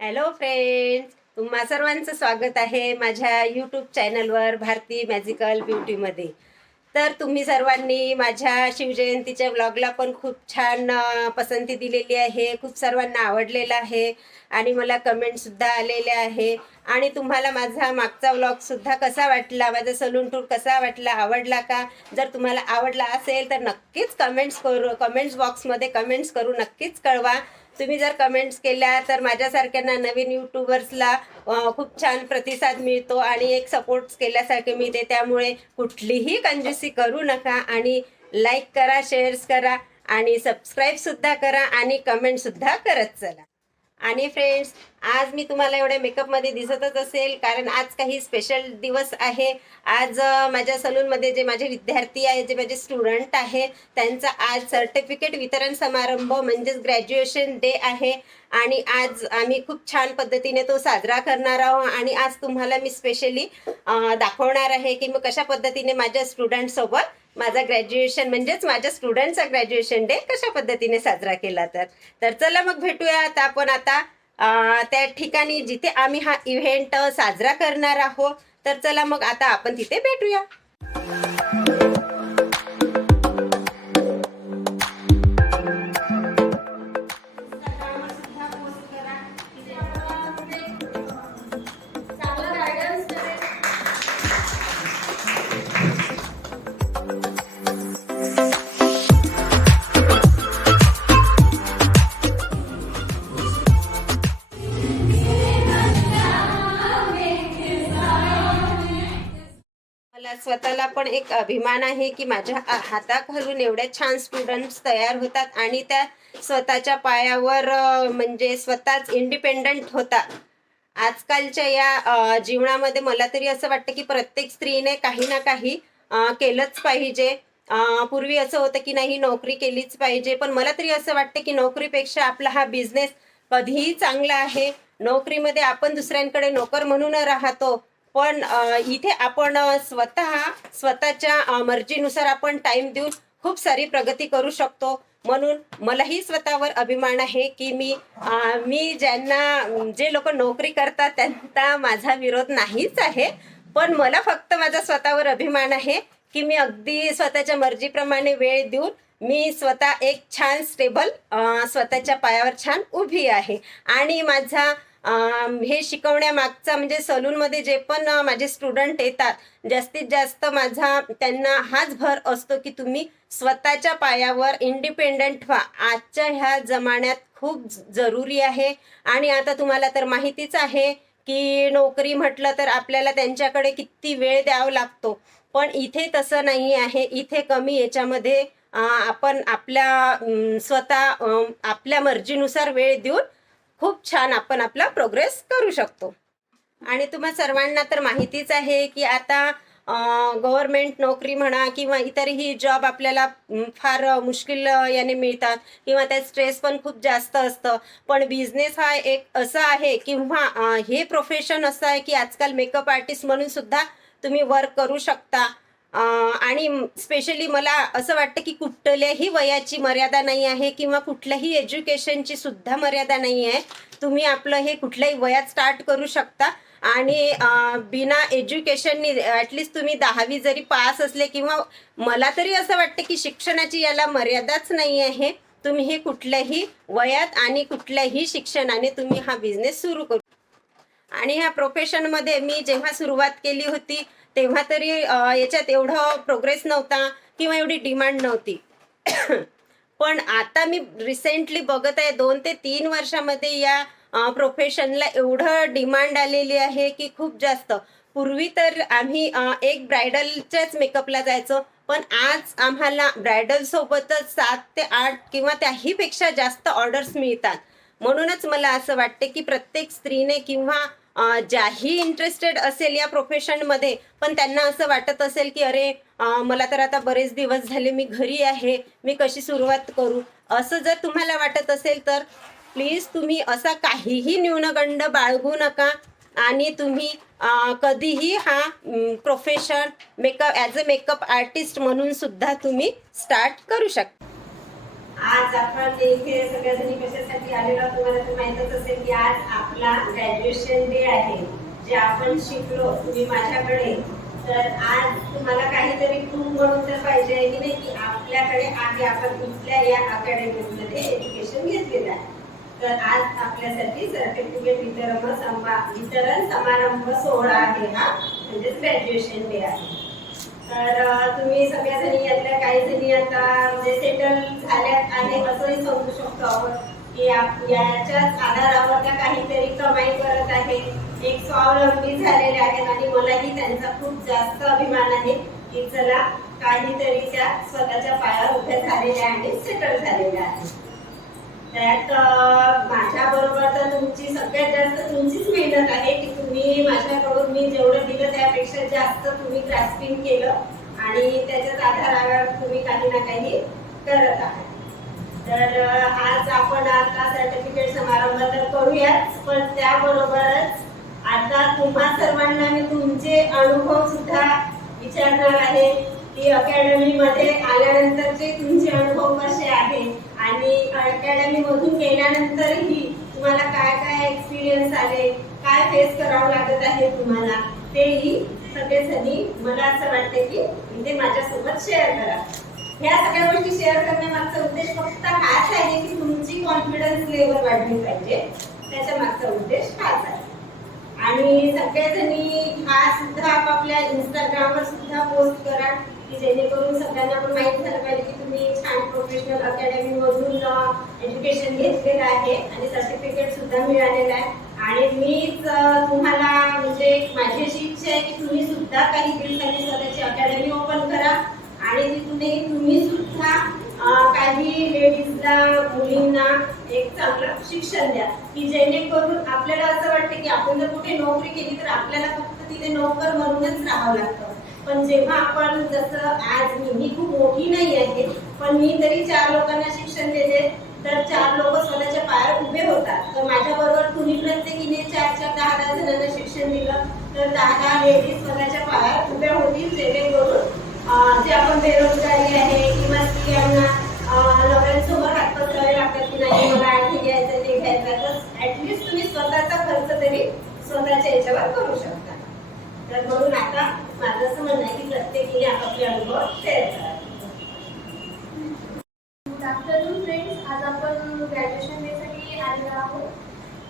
Hello friends, तुम्हा सर्वांचं स्वागत आहे माझ्या यूट्यूब चॅनलवर भारती मॅजिकल ब्युटीमध्ये. तर तुम्ही सर्वांनी माझ्या शिवजयंतीच्या व्लॉगला पण खूप छान पसंती दिलेली आहे. खूप सर्वांना आवडलेलं आहे आणि मला कमेंटसुद्धा आलेले आहे. आणि तुम्हाला माझा मागचा व्लॉगसुद्धा कसा वाटला, माझा सलून टूर कसा वाटला, आवडला का? जर तुम्हाला आवडला असेल तर नक्कीच कमेंट्स बॉक्समध्ये कमेंट्स करू नक्कीच कळवा. तुम्ही जर कमेंट्स केल्या तर माझ्यासारख्यांना नवीन यूट्यूबर्सला खूप छान प्रतिसाद मिळतो आणि एक सपोर्ट केल्यासारखे मिळते. त्यामुळे कुठलीही कंजूसी करू नका आणि लाईक करा, शेअर्स करा आणि सबस्क्राईबसुद्धा करा आणि कमेंटसुद्धा करत चला. आणि फ्रेंड्स, आज मी तुम्हाला एवढ्या मेकअपमध्ये दिसतच असेल कारण आज काही स्पेशल दिवस आहे. आज माझ्या सलूनमध्ये जे माझे विद्यार्थी आहेत, जे माझे स्टुडंट आहे, त्यांचा आज सर्टिफिकेट वितरण समारंभ म्हणजेच ग्रॅज्युएशन डे आहे. आणि आज आम्ही खूप छान पद्धतीने तो साजरा करणार आहोत. आणि आज तुम्हाला मी स्पेशली दाखवणार आहे की मग कशा पद्धतीने माझ्या स्टुडंटसोबत माझा ग्रॅज्युएशन म्हणजेच माझ्या स्टुडंटचा ग्रॅज्युएशन डे कशा पद्धतीने साजरा केला. तर चला मग भेटूयात आपण आता त्या ठिकाणी जिथे आम्ही हा इव्हेंट साजरा करणार आहोत. तर चला मग आता आपण तिथे भेटूया. मला स्वतःला पण एक अभिमान आहे की माझ्या हाताखालून एवढे छान स्टुडंट्स तयार होतात आणि त्या स्वतःच्या पायावर म्हणजे स्वतःच इंडिपेंडंट होतात. आजकालच्या या जीवनामध्ये मला तरी असं वाटतं की प्रत्येक स्त्रीने काही ना काही केलंच पाहिजे. पूर्वी असं होतं की नाही, नोकरी केलीच पाहिजे, पण मला तरी असं वाटतं की नोकरीपेक्षा आपला हा बिझनेस कधीही चांगला आहे. नोकरीमध्ये आपण दुसऱ्यांकडे नोकर म्हणून राहतो, पण इथे आपण स्वतःच्या मर्जीनुसार आपण टाइम देऊन खूप सारी प्रगती करू शकतो. म्हणून मलाही स्वतःवर अभिमान आहे की मी जे लोक नोकरी करतात त्यांचा माझा विरोध नाहीच आहे, पण मला फक्त माझा स्वतःवर अभिमान आहे की मी अगदी स्वतःच्या मर्जीप्रमाणे वेळ देऊन मी स्वतः एक छान स्टेबल स्वतःच्या पायावर छान उभी आहे. आणि माझा हे शिकवण्यामागचा म्हणजे सलूनमध्ये जे पण माझे स्टुडंट येतात, जास्तीत जास्त माझा त्यांना हाच भर असतो की तुम्ही स्वतःच्या पायावर इंडिपेंडंट व्हा. आजच्या ह्या जमान्यात खूप जरुरी आहे. आणि आता तुम्हाला तर माहितीच आहे की नोकरी म्हटलं तर आपल्याला त्यांच्याकडे किती वेळ द्यावा लागतो, पण इथे तसं नाही आहे. इथे कमी याच्यामध्ये आपण आपल्या मर्जीनुसार वेळ देऊन खूप छान आपण आपला प्रोग्रेस करू शकतो. आणि तुम्हा सर्वांना तर माहितीच आहे की आता गव्हर्नमेंट नोकरी म्हणा किंवा इतरही जॉब आपल्याला फार मुश्किल याने मिळतात किंवा त्यात स्ट्रेस पण खूप जास्त असतं. पण बिझनेस हा एक असा आहे किंवा हे प्रोफेशन असं आहे की आजकाल मेकअप आर्टिस्ट म्हणून सुद्धा तुम्ही वर्क करू शकता. आणि स्पेशली मला असं वाटतं की कुठल्याही वयाची मर्यादा नाही आहे किंवा कुठल्याही एज्युकेशनची सुद्धा मर्यादा नाही आहे. तुम्ही आपलं हे कुठल्याही वयात स्टार्ट करू शकता. आणि बिना एज्युकेशननी ॲटलिस्ट तुम्ही 10वी जरी पास असले किंवा मला तरी असं वाटतं की शिक्षणाची याला मर्यादाच नाही आहे. तुम्ही हे कुठल्याही वयात आणि कुठल्याही शिक्षणाने तुम्ही हा बिझनेस सुरू करू. आणि ह्या प्रोफेशनमध्ये मी जेव्हा सुरुवात केली होती तेव्हा तरी याच्यात एवढा प्रोग्रेस नव्हता किंवा एवढी डिमांड नव्हती. पण आता मी रिसेंटली बघत आहे 2 ते 3 वर्षामध्ये या प्रोफेशनला एवढं डिमांड आलेली आहे की खूप जास्त. पूर्वी तर आम्ही एक ब्रायडलच्याच मेकअपला जायचो, पण आज आम्हाला ब्रायडल सोबतच 7 ते 8 किंवा त्याही पेक्षा जास्त ऑर्डर्स मिळतात. म्हणूनच मला असं वाटते की प्रत्येक स्त्रीने किंवा ज्याही इंटरेस्टेड असेल या प्रोफेशनमध्ये, पण त्यांना असं वाटत असेल की अरे मला तर आता बरेच दिवस झाले मी घरी आहे, मी कशी सुरुवात करू, असं जर तुम्हाला वाटत असेल तर प्लीज तुम्ही असा काहीही न्यूनगंड बाळगू नका आणि तुम्ही कधीही हा profession as a makeup artist म्हणून सुद्धा तुम्ही स्टार्ट करू शकता. आज आपण इथे सगळ्याजणी कशासाठी आलेलो तुम्हाला तर माहितच असेल की आज आपला ग्रॅज्युएशन डे आहे. जे आपण शिकलो तुम्ही माझ्याकडे, तर आज तुम्हाला काहीतरी प्रूफ म्हणून तर पाहिजे की नाही की आपल्याकडे आहे, आपण इथल्या या अकॅडमीमध्ये एज्युकेशन घेतलेलं आहे. तर आज आपल्यासाठी सर्टिफिकेट वितरण समारंभ सोहळा आहे, हा म्हणजेच ग्रॅज्युएशन डे आहे. तर तुम्ही सगळ्याजणी यातल्या काही जणी आता म्हणजे सेटल झाल्यात आहे असंही समजू शकतो आपण की याच्याच आधारावर त्या काहीतरी कमाई करत आहेत, एक स्वावलंबी झालेले आहेत आणि मलाही त्यांचा खूप जास्त अभिमान आहे की चला काहीतरी त्या स्वतःच्या पायावर उभ्या झालेल्या आणि सेटल झालेल्या आहेत. त्यात माझ्या बरोबर तर तुमची सगळ्यात जास्त तुमचीच मेहनत आहे की तुम्ही माझ्याकडून मी जेवढं दिलं त्यापेक्षा जास्त तुम्ही ग्रास्पिंग केलं आणि त्याच्याच आधारावर तुम्ही काही ना काही करत आहात. तर आज आपण आता सर्टिफिकेट समारंभ तर करूयाच, पण त्याबरोबरच आता तुम्हा सर्वांना मी तुमचे अनुभव सुद्धा विचारणार आहे की अकॅडमीमध्ये आल्यानंतरचे तुमचे अनुभव कसे आहेत आणि अकॅडमी मधून गेल्यानंतरही तुम्हाला काय काय एक्सपिरियन्स आले, काय फेस करावं लागत आहे तुम्हाला, तेही सगळेजणी मला असं वाटतं की इथे माझ्यासोबत शेअर करा. ह्या सगळ्या गोष्टी शेअर करण्यामागचा उद्देश फक्त हाच आहे की तुमची कॉन्फिडन्स लेवल वाढली पाहिजे, त्याच्या मागचा उद्देश हाच आहे. आणि सगळ्याजणी हा सुद्धा आपापल्या इंस्टाग्रामवर सुद्धा पोस्ट करा की जेणेकरून सगळ्यांना पण माहिती झालं पाहिजे की तुम्ही छान प्रोफेशनल अकॅडमी मधून एज्युकेशन घेतलेलं आहे आणि सर्टिफिकेट सुद्धा मिळालेलं आहे. आणि मीच तुम्हाला म्हणजे माझी अशी इच्छा आहे की तुम्ही सुद्धा काही दिवसांनी स्वतःची अकॅडमी ओपन करा आणि तिथूनही तुम्ही सुद्धा काही लेडीजला, मुलींना एक चांगलं शिक्षण द्या की जेणेकरून आपल्याला असं वाटतं की आपण जर कुठे नोकरी केली तर आपल्याला फक्त तिथे नोकर म्हणूनच राहावं लागतं. पण जेव्हा आपण जसं आज मी खूप मोठी नाही आहे, पण मी तरी 4 लोकांना शिक्षण देते, तर 4 लोक स्वतःच्या पायावर उभे होतात. तर माझ्या बरोबर तुम्ही प्रत्येकीने 4-4, 10-10 जणांना शिक्षण दिलं तर 10-10 लेडीज स्वतःच्या पायावर उभ्या होतील, जेणेकरून जे आपण बेरोजगारी आहे किंवा स्त्रियांना नवऱ्यांसमोर हात पसरावे लागतात की नाही मला हे घ्यायचं ते घ्यायचं, तर ऍटलिस्ट तुम्ही स्वतःचा खर्च तरी स्वतःच्या याच्यावर करू शकता. तर म्हणून आता माझं असं म्हणणं आहे की प्रत्येकीने आपापले अनुभव शेअर करा. गुड आफ्टरनून फ्रेंड्स, आज आपण ग्रॅज्युएशन डेसाठी आलेलो आहोत.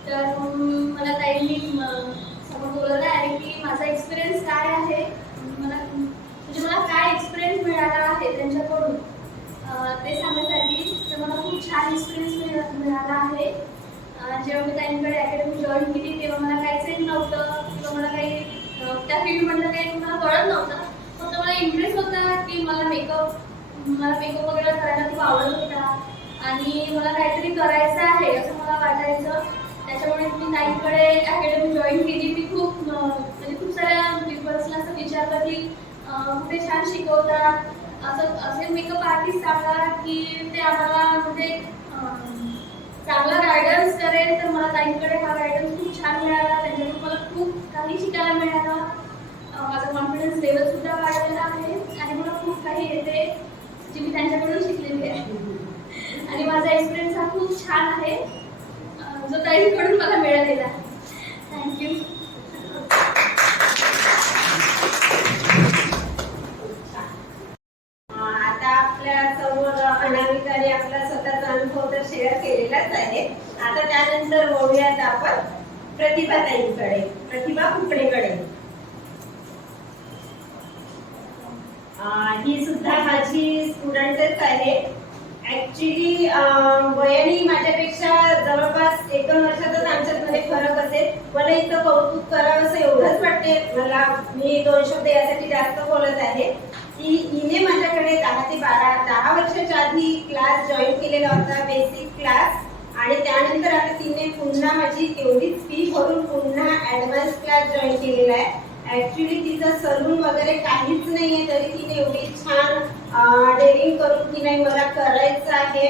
तर मला ताईंनी समोर बोलवलं आहे की माझा एक्सपिरियन्स काय आहे, मला काय एक्सपिरियन्स मिळाला आहे त्यांच्याकडून ते सांगण्यासाठी. तर मला खूप छान एक्सपिरियन्स मिळाला आहे. जेव्हा मी ताईंकडे अकॅडमी जॉईन केली तेव्हा मला काहीच नव्हतं किंवा मला काही त्या फील्डमधलं काही मला कळत नव्हतं. फक्त मला इंटरेस्ट होता की मला मेकअप वगैरे करायला खूप आवडत होता आणि मला काहीतरी करायचं आहे असं मला वाटायचं. त्याच्यामुळे मी ताईंकडे अकॅडमी जॉईन केली. ती म्हणजे खूप साऱ्या पीपल्सला असं विचारलं की कुठे छान शिकवतात, असे मेकअप आर्टिस्ट सांगा की ते आम्हाला म्हणजे चांगला गायडन्स करेल. तर मला ताईंकडे हा गायडन्स खूप छान मिळाला, त्यांच्याकडून मला खूप काही शिकायला मिळालं. माझा कॉन्फिडन्स लेवल सुद्धा वाढलेला आहे आणि मला खूप काही येते जे मी त्यांच्याकडून शिकलेली आहे आणि माझा एक्सपिरियन्स हा खूप छान आहे जो ताईंकडून मला मिळालेला आहे. थँक्यू. अनामिकाने आपला स्वतःचा अनुभव तर शेअर केलेलाच आहे. आता त्यानंतर वळूयात आपण प्रतिभाताईंकडे, प्रतिभा कुकडेकडे. ही सुद्धा माझी स्टुडंटच आहे. ऍक्च्युली वयाने माझ्यापेक्षा जवळपास 1-2 वर्षातच आमच्यामध्ये फरक असेल. मला इथं कौतुक करावं असं एवढंच वाटते. मी 2 शब्द यासाठी जास्त बोलत आहे की हिने माझ्याकडे 10 वर्षाच्या आधी क्लास जॉईन केलेला होता, बेसिक क्लास, आणि त्यानंतर आता तिने पुन्हा माझी तेवढीच फी भरून पुन्हा ऍडव्हान्स क्लास जॉईन केलेला आहे. ऍक्च्युली तिचं सलून वगैरे काहीच नाहीये, तरी तिने एवढी छान डेअरिंग करून की नाही मला करायचं आहे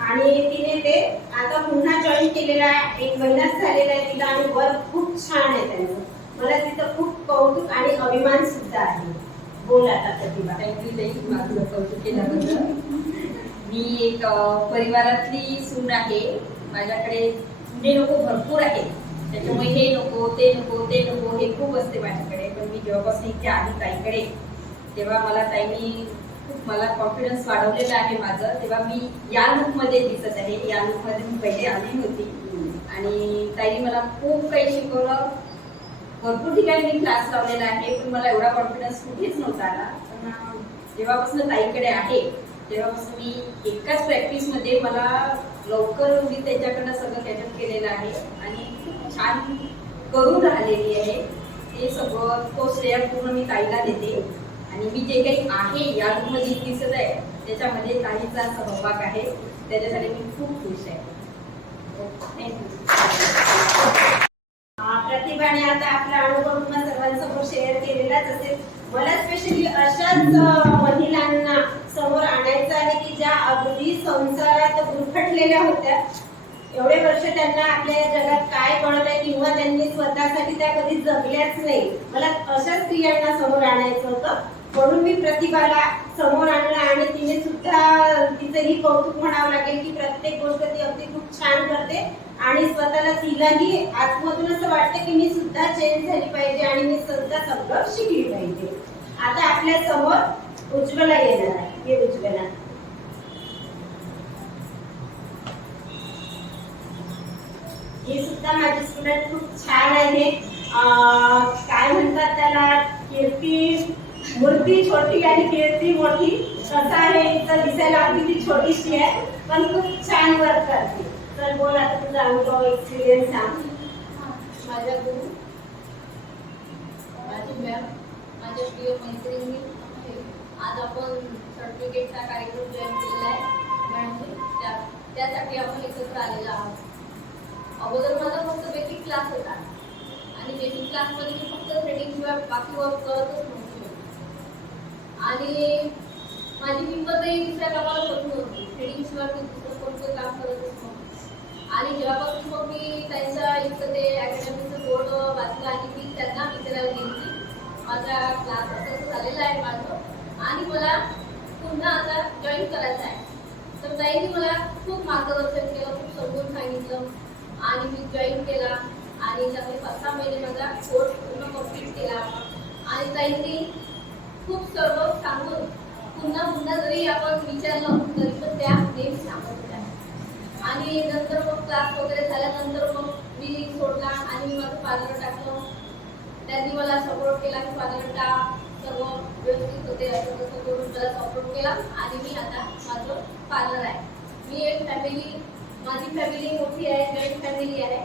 आणि तिने ते आता पुन्हा जॉईन केलेला आहे. 1 महिनाच झालेला आहे तिला आणि वर्क खूप छान आहे त्यांचं. मला तिचं खूप कौतुक आणि अभिमान सुद्धा आहे. बोल आता प्रतिभा. थँक्यू माझं कौतुक केल्याबद्दल. मी एक परिवारातली सून आहे. माझ्याकडे मुले नको भरपूर आहेत, त्याच्यामुळे हे नको ते नको ते नको हे खूप असते माझ्याकडे. पण मी जेव्हापासून इथे आली ताईकडे तेव्हा मला ताईनी खूप मला कॉन्फिडन्स वाढवलेला आहे माझं. तेव्हा मी या लुकमध्ये दिसत आहे. या लुकमध्ये मी पहिले आली होती आणि ताईने मला खूप काही शिकवलं. भरपूर ठिकाणी मी क्लास लावलेला आहे, पण मला एवढा कॉन्फिडन्स कुठेच नव्हता आला. पण जेव्हापासून ताईकडे आहे तेव्हापासून मी एकाच प्रॅक्टिसमध्ये मला लवकर मी त्याच्याकडनं सगळं कॅचअप केलेलं आहे आणि खूप छान करून राहिलेली आहे. ते सगळं तो श्रेय पूर्ण मी ताईला देते. आणि मी जे काही आहे या रूममध्ये दिसत आहे त्याच्यामध्ये ताईचा सहभाग आहे, त्याच्यासाठी मी खूप खुश आहे. थँक्यू. प्रतिभाने आता आपला अनुभव तुम्हाला सर्वांसमोर शेअर केलेलाच असेल. मला स्पेशली अशाच महिलांना समोर आणायचं आहे की ज्या अगदी संसारात गुरफटलेल्या होत्या. एवढे वर्ष त्यांना आपल्या जगात काय कळत आहे किंवा त्यांनी स्वतःसाठी त्या कधी जगल्याच नाही. मला अशाच स्त्रियांना समोर आणायचं होतं, म्हणून मी प्रतिभाला समोर आणलं आणि तिने सुद्धा तिचंही कौतुक म्हणावं लागेल की प्रत्येक गोष्ट ती अगदी खूप छान करते आणि स्वतःला तिलाही आतमधून असं वाटतं की मी सुद्धा चेंज झाली पाहिजे आणि मी सुद्धा सगळं शिकली पाहिजे. आता आपल्या समोर उज्ज्वला येणार आहे. हे उज्ज्वला, ही सुद्धा माझी स्टुडंट खूप छान आहे. काय म्हणतात त्याला, कीर्ती मूर्ती छोटी आणि कीर्ती मोठी, कसं आहे इथं दिसायला अगदी ती छोटीशी आहे पण खूप छान वर्क करते. तर बोल आता तुझा अनुभव एक्सपिरियन्स सांग. माझ्या गुरु माझी मॅम, माझ्या प्रिय मैत्रिणी, आज आपण सर्टिफिकेटचा कार्यक्रम जॉईन केलेला आहे मॅडमने, त्यासाठी आपण एकत्र आलेलो आहोत. अगोदर माझा फक्त बेसिक क्लास होता आणि बेसिक क्लासमध्ये मी फक्त थ्रेडिंग शिवाय बाकी वर्क करतच नव्हती आणि माझी किंमतही दुसऱ्या कामाला होत नव्हती. थ्रेडिंग शिवाय मी दुसरं कोणतं काम करतच नव्हती. आणि जेव्हापासून मग मी त्यांच्या इथं ते अकॅडमीचं बोर्ड वाचलं आणि मी त्यांना विचारायला गेली की माझा क्लास असं झालेला आहे माझं आणि मला पुन्हा आता जॉईन करायचं आहे. तर ताईंनी मला खूप मार्गदर्शन केलं, खूप समजून सांगितलं आणि मी जॉईन केला आणि त्यामध्ये 5-6 महिने माझा कोर्स पूर्ण कंप्लीट केला आणि ताईंनी खूप सर्व सांगून पुन्हा जरी आपण विचारलं तरी पण त्या नेहमी सांगत होत्या. आणि नंतर मग क्लास वगैरे झाल्यानंतर मग मी सोडला आणि मी माझं पार्लर टाकलं. त्यांनी मला सपोर्ट केला की पार्लर टाक, सर्व व्यवस्थित होते असं तसं करून मला सपोर्ट केला आणि मी आता माझं पार्लर आहे. मी एक फॅमिली, माझी फॅमिली मोठी आहे, जॉईंट फॅमिली आहे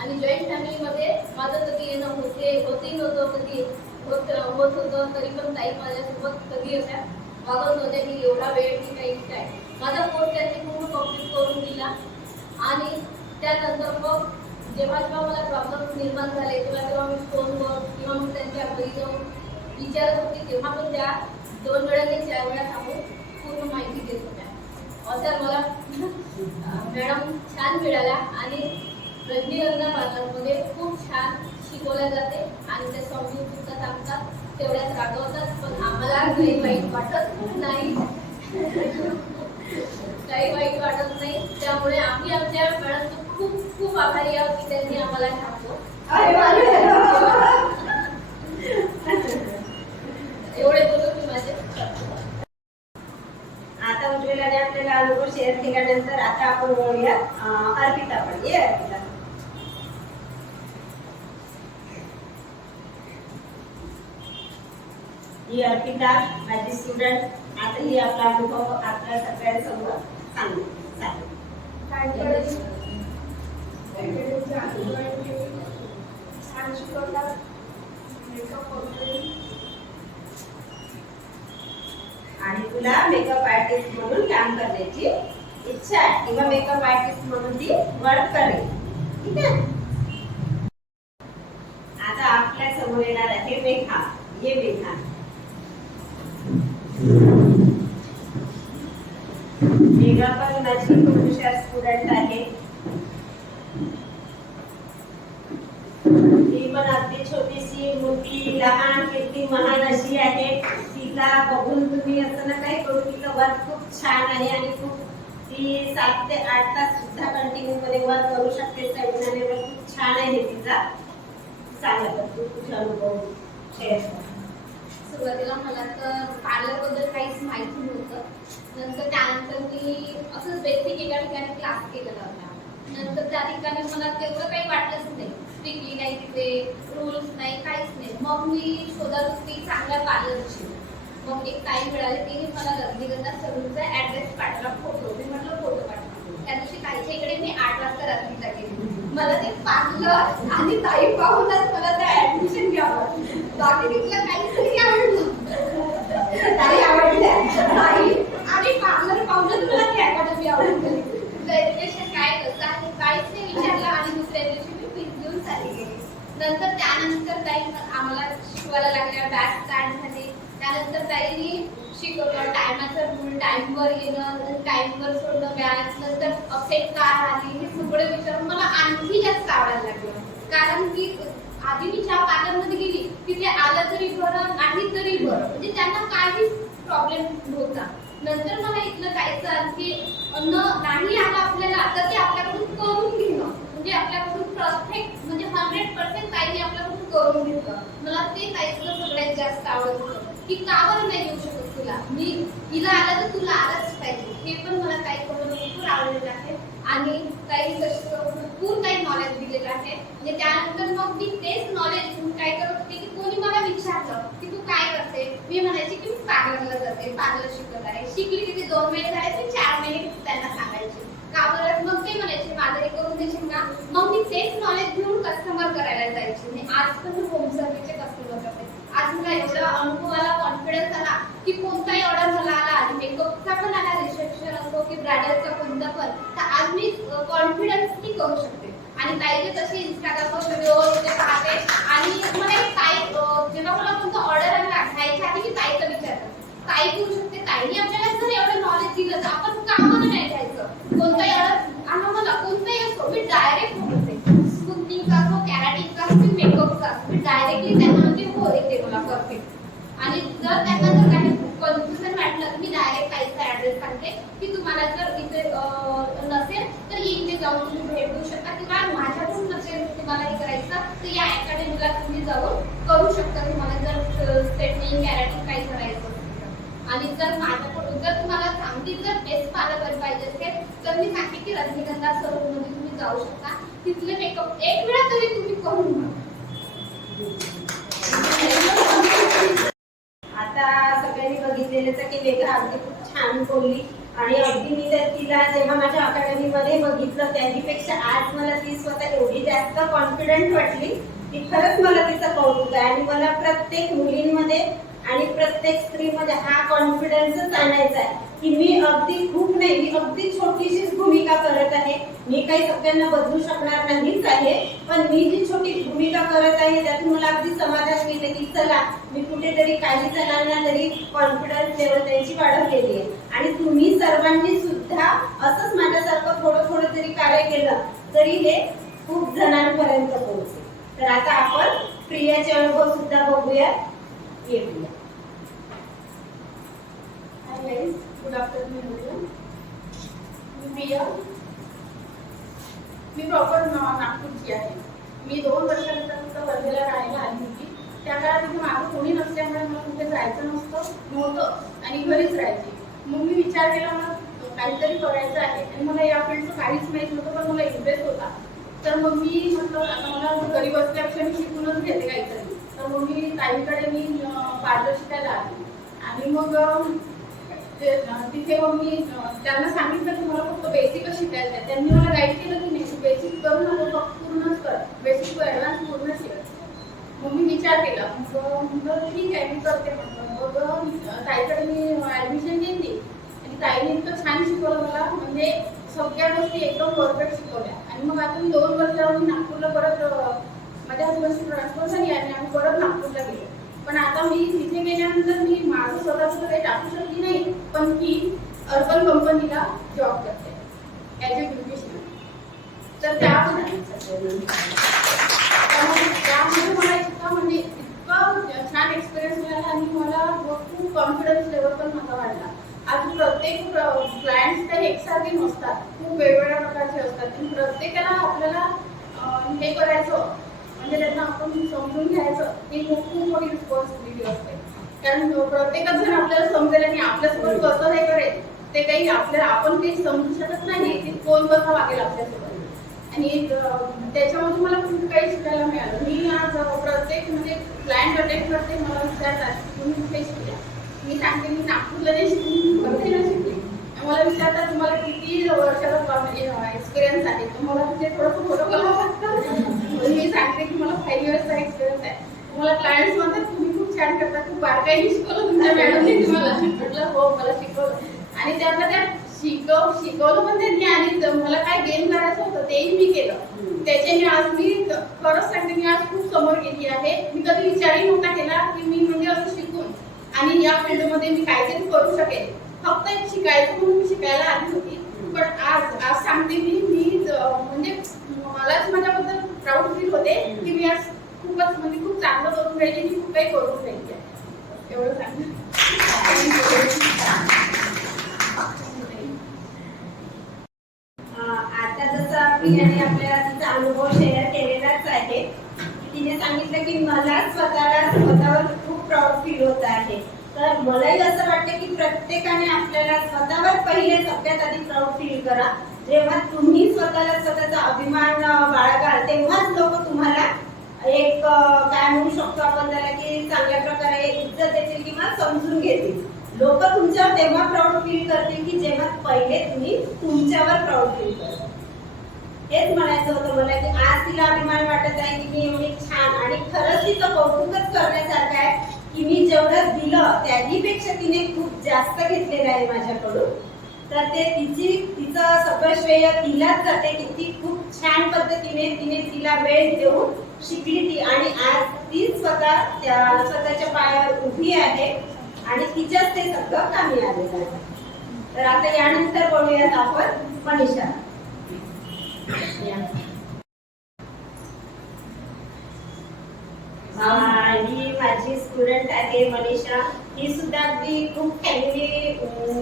आणि जॉईंट फॅमिलीमध्ये माझं कधी येणं होतही नव्हतं, कधी होत होतं तरी पण ताई माझ्यासोबत कधी अशा वागत नव्हत्या की एवढा वेळ की काही काय. माझा कोर्स त्यांनी पूर्ण कंप्लीट करून दिला आणि त्यानंतर मग जेव्हा मला प्रॉब्लेम निर्माण झाले तेव्हा मी फोनवर किंवा मग त्यांच्या घरी जाऊन विचारत होती, तेव्हा पण त्या 2 वेळा ते 4 वेळा सांगून पूर्ण माहिती देत होत्या. असं मला मॅडम छान मिळाल्या आणि रजनीगंधा पार्लरमध्ये खूप छान शिकवल्या जाते आणि ते समजून सुद्धा सांगतात, तेवढ्याच रागवतात पण आम्हाला काही वाईट वाटत नाही, काही वाईट वाटत नाही. त्यामुळे आम्ही आमच्या मॅडमचे खूप खूप आभारी आहोत की त्यांनी आम्हाला सांगतो. एवढे बोलू मी माझे. आता उज्ज्वलाने आपल्याला अनुभव शेअर केल्यानंतर आता आपण बोलूया अर्पिता. पण ये अर्पिता. ही अर्पिता माझी स्टुडंट. आता ही आपला अनुभव आपल्या सगळ्यांसमोर सांगेल. छान शिकवतात, मेकअप वगैरे आणि तुला मेकअप आर्टिस्ट म्हणून काम करण्याची इच्छा आहे किंवा मेकअप आर्टिस्ट म्हणून ती वर्क करेल. ठीक आहे. आपल्या समोर येणार आहे मेघा. ये मेघा. मेघा पण माझी खूप हुशार स्टुडंट आहे. ती पण अगदी छोटीशी मोठी लहान किती महान अशी आहे. तिला बघून तुम्ही असं ना काही करू, तिचं वर्क खूप छान आहे आणि खूप ती 7 ते 8 तास सुद्धा कंटिन्यू मध्ये वर्क करू शकते. स्टॅमिना लेवल खूप छान आहे तिचा. सांगा तर तू तुझा अनुभव शेअर कर. सुरुवातीला मला तर पार्लर बद्दल काहीच माहिती नव्हतं. नंतर त्यानंतर मी असंच बेसिक एका ठिकाणी क्लास केलेला होता. नंतर त्या ठिकाणी मला तेवढं काही वाटलंच नाही. स्ट्रिक्टली नाही, तिथे रूल्स नाही, काहीच नाही. मग मी शोधत होती चांगल्या पार्लरची. मग एक टाईम मिळाले, तिने मला रजनीगंधा सलूनचा ऍड्रेस पाठवला, फोटो. मी म्हटलं फोटो पाठवा. त्या दिवशी ताईच्या इकडे मी 8 वाजता रात्रीचा गेली. मला ते पार्लर आणि ताई पाहूनच मला ते ऍडमिशन घ्यावं. बाकी तिथलं काहीच नाही आवडलं. ताई आवडल्या, ताई आणि पार्लर पाहूनच मला ती अकॅडमी आवडली. एज्युकेशन काय कसं आहे काहीच नाही विचारलं आणि दुसऱ्या दिवशी मी फीस घेऊन चालली गेली. नंतर त्यानंतर काही आम्हाला शिकवायला लागल्या, बॅच स्टार्ट झाली. त्यानंतर ताईंनी शिकवलं टायमाचं रूल, टाइमवर येणं, टाइमवर सोडणं बॅच. नंतर अपसेट कार आली, हे सगळं विचारून मला आणखी जास्त आवडायला लागलं. कारण की आधी मी ज्या पार्लरमध्ये गेली तिथे आलं तरी बरं, नाही तरी बरं, म्हणजे त्यांना काहीच प्रॉब्लेम नव्हता. नंतर मला इथलं जायचं आणखी नाही आलं आपल्याला तर ते आपल्याकडून करून घेणं, म्हणजे आपल्याकडून परफेक्ट म्हणजे 100% ताईने आपल्याकडून करून घेतलं. मला ते ताईचं सगळ्यात जास्त आवडत होतं की का बरं नाही येऊ शकत तुला, मी हिला आलं तर तुला आलंच पाहिजे. हे पण मला ताईकडून भरपूर आवडलेलं आहे आणि ताई भरपूर काही नॉलेज दिलेलं आहे. म्हणजे त्यानंतर मग मी तेच नॉलेज काय करत होते की कोणी मला विचारलं की तू काय करते, मी म्हणायची की मी पार्लरला जाते, पार्लर शिकत आहे. शिकली की 2 महिने झाले, मी 4 महिने त्यांना सांगायचे का बरं. मग ते म्हणायचे माझं हे करून देशील का. मग मी तेच नॉलेज घेऊन कस्टमर करायला जायचे. म्हणजे आज पण मी होम सर्व्हिसचे कस्टमर करते. आज मला एवढा अनुभव आला, कॉन्फिडन्स आला की कोणताही ऑर्डर मला आला, आणि मेकअपचा पण आला, रिसेप्शन असो की ब्रायडलचा कोणता पण, तर आज मी कॉन्फिडन्सली करू शकते. आणि ताईचे तसे इंस्टाग्रामवर व्हिडिओ ते पाहते आणि मला एक ताई जेव्हा मला कोणतं ऑर्डर आला घ्यायच्या आधी मी ताईचं विचारते ताई करू शकते. ताईने आपल्याला जर एवढं नॉलेज दिलं तर आपण का बरं नाही घ्यायचं. कोणताही ऑर्डर आला मला कोणताही असो मी डायरेक्ट बोलते, स्कूटिंगचा असो, कॅराटिंगचा असो की मेकअपचा असो, मी डायरेक्टली त्यांना म्हणते हो येते मला परफेक्ट. आणि जर त्यांना जर काही कन्फ्युजन वाटलं तर मी डायरेक्ट ताईचा ऍड्रेस सांगते की तुम्हाला जर इथे नसेल तर इथे जाऊन तुम्ही भेट देऊ शकता, किंवा माझ्याकडून नसेल तुम्हाला हे करायचं तर या अकॅडमीला तुम्ही जाऊन करू शकता. तुम्हाला जर स्ट्रेटनिंग, कॅराटिंग काही करायचं असेल आणि जर माझ्याकडून जर तुम्हाला चांगली जर बेस्ट पार्लर पाहिजे असेल तर मी सांगते की रजनीगंधा सलूनमध्ये तुम्ही जाऊ शकता. तिथले मेकअप एक वेळा तरी तुम्ही करून बघा. आता सगळ्यांनी बघितलेलंच आहे की मेघा अगदी खूप छान बोलली आणि अगदी मी तर तिला जेव्हा माझ्या अकॅडमीमध्ये बघितलं त्याहीपेक्षा आज मला ती स्वतः एवढी जास्त कॉन्फिडंट वाटली की खरंच मला तिचं कौतुक आहे. आणि मला प्रत्येक मुलींमध्ये आणि प्रत्येक स्त्रीमध्ये हा कॉन्फिडन्सच आणायचा आहे की मी अगदी खूप नाही, मी अगदी छोटीशीच भूमिका करत आहे. मी काही सगळ्यांना बदलू शकणार नाहीच आहे, पण मी जी छोटी भूमिका करत आहे त्यातून मला अगदी समाधान मिळते की चला मी कुठेतरी काही जणांना तरी कॉन्फिडन्स लेवल त्यांची वाढवलेली आहे. आणि तुम्ही सर्वांनी सुद्धा असंच माझ्यासारखं थोडं थोडं जरी कार्य केलं तरी हे खूप जणांपर्यंत पोहोचेल. तर आता आपण प्रियाचे अनुभव सुद्धा बघूया. ये Priya. Hi guys, good afternoon everyone. मी प्रिया, मी प्रॉपर नागपूरची आहे. मी 2 वर्षानंतर वर्धेला राहायला आली होती. त्या काळात तिथे माझं कोणी नसल्यामुळे मला कुठे जायचं नव्हतं आणि घरीच राहायची. मग मी विचार केला मला काहीतरी करायचं आहे आणि मला या फील्डचं काहीच माहीत नव्हतं, पण मला इंटरेस्ट होता. तर मग मी म्हटलं आता मला घरी बसल्यापेक्षा मी शिकूनच घेते काहीतरी. तर मग मी ताईकडे मी पार्लर शिकायला आली आणि मग तिथे मग मी त्यांना सांगितलं की मला फक्त बेसिकच शिकायचं आहे. त्यांनी मला गाईड केलं की नाही बेसिक करू नको, फक्त पूर्णच कर, बेसिक टू ॲडव्हान्स पूर्ण शिक. मग मी विचार केला, मग ठीक आहे मी करते म्हटलं. मग ताईकडे मी ॲडमिशन घेतली आणि ताईने इतकं छान शिकवलं मला, म्हणजे सगळ्या गोष्टी एकदम परफेक्ट शिकवल्या. आणि मग आता मी 2 वर्षांनी नागपूरला परत माझ्या हसबंडची ट्रान्सफर झाली आणि आम्ही परत नागपूरला गेलो. पण आता मी तिथे गेल्यानंतर मी माझं स्वतःचं काही टाकू शकली नाही, पण ती अर्बन कंपनीला जॉब करते ॲज अ ब्युटिशियन. तर त्यामध्ये मला इतका म्हणजे इतका छान एक्सपिरियन्स मिळाला आणि मला खूप कॉन्फिडन्स लेवल पण माझा वाढला. आज प्रत्येक क्लायंट्स काही एकसारखे नसतात, खूप वेगवेगळ्या प्रकारचे असतात आणि प्रत्येकाला आपल्याला हे करायचं म्हणजे त्यांना आपण समजून घ्यायचं ही खूप मोठी रिस्पॉन्सिबिलिटी असते. कारण प्रत्येकच जण आपल्याला समजेल आणि आपल्यासोबत कसं हे करेल ते काही आपल्याला आपण काही समजू शकत नाही की कोण कसं वागेल आपल्यासोबत. आणि त्याच्यामध्ये मला खूप काही शिकायला मिळालं. मी आज प्रत्येक म्हणजे क्लायंट अटेंड करते, मला विचारतात तुम्ही कुठे शिकल्या. मी सांगते मी नागपूरला नाही शिकली, वर्धेला शिकली. मला विचारतात तुम्हाला किती वर्षाचा एक्सपिरियन्स आहे, तर मला तिथे थोडंसं खोटं बोलावं लागतं. मी सांगते की मला 5 इयर्सचा एक्सपिरियन्स आहे. मला क्लायंट्स म्हणतात तुम्ही खूप छान करता, खूप बारकाईने शिकवलं तुमच्या मॅडमने तुम्हाला. म्हटलं हो मला शिकवलं आणि त्यातल्या त्यात शिकवलं पण त्यांनी आणि मला काय गेन करायचं होतं तेही मी केलं. त्याच्याने आज मी खरंच सांगते मी आज खूप समोर गेली आहे. मी कधी विचारही नव्हता केला की मी म्हणजे असं शिकून आणि या फील्डमध्ये मी काहीतरी करू शकेल. फक्त एक शिकायचं म्हणून मी शिकायला आली होती. पण आज सांगते मी म्हणजे मलाच माझ्याबद्दल प्राऊड फील होते की मी आज खूपच म्हणजे खूप चांगलं करून राहिली आणि खूप काही करून राहिली आहे. एवढं सांगते. आता जसं प्रियाने आपल्याला तिचा अनुभव शेअर केलेलाच आहे. तिने सांगितलं की मला स्वतःवर खूप प्राऊड फील होत आहे. तर मलाही असं वाटतं की प्रत्येकाने आपल्याला स्वतःवर पहिले सगळ्यात आधी प्राऊड फील करा. जेव्हा तुम्ही स्वतःचा अभिमान बाळगाल तेव्हाच लोक तुम्हाला एक काय म्हणू शकतो आपण त्याला की चांगल्या प्रकारे इज्जत देतील किंवा समजून घेतील. लोक तुमच्यावर तेव्हा प्राऊड फील करतील की जेव्हा पहिले तुम्ही तुमच्यावर प्राऊड फील करता. हेच म्हणायचं होतं मला की आज तिला अभिमान वाटत आहे की मी एवढी छान आणि खरंच तिचं कौतुकच करण्यासारखं आहे की मी जेवढं दिलं त्याहीपेक्षा तिने खूप जास्त घेतलेलं आहे माझ्याकडून. तर ते तिचं सगळं श्रेय तिलाच जाते की ती खूप छान पद्धतीने तिला वेळ देऊन शिकली ती आणि आज ती स्वतःच्या पायावर उभी आहे आणि तिच्याच ते सगळं कामी आलेलं आहे. तर आता यानंतर बोलूयात आपण मनीषा. ही माझी स्टुडंट आहे मनीषा. ही सुद्धा अगदी खूप फॅमिली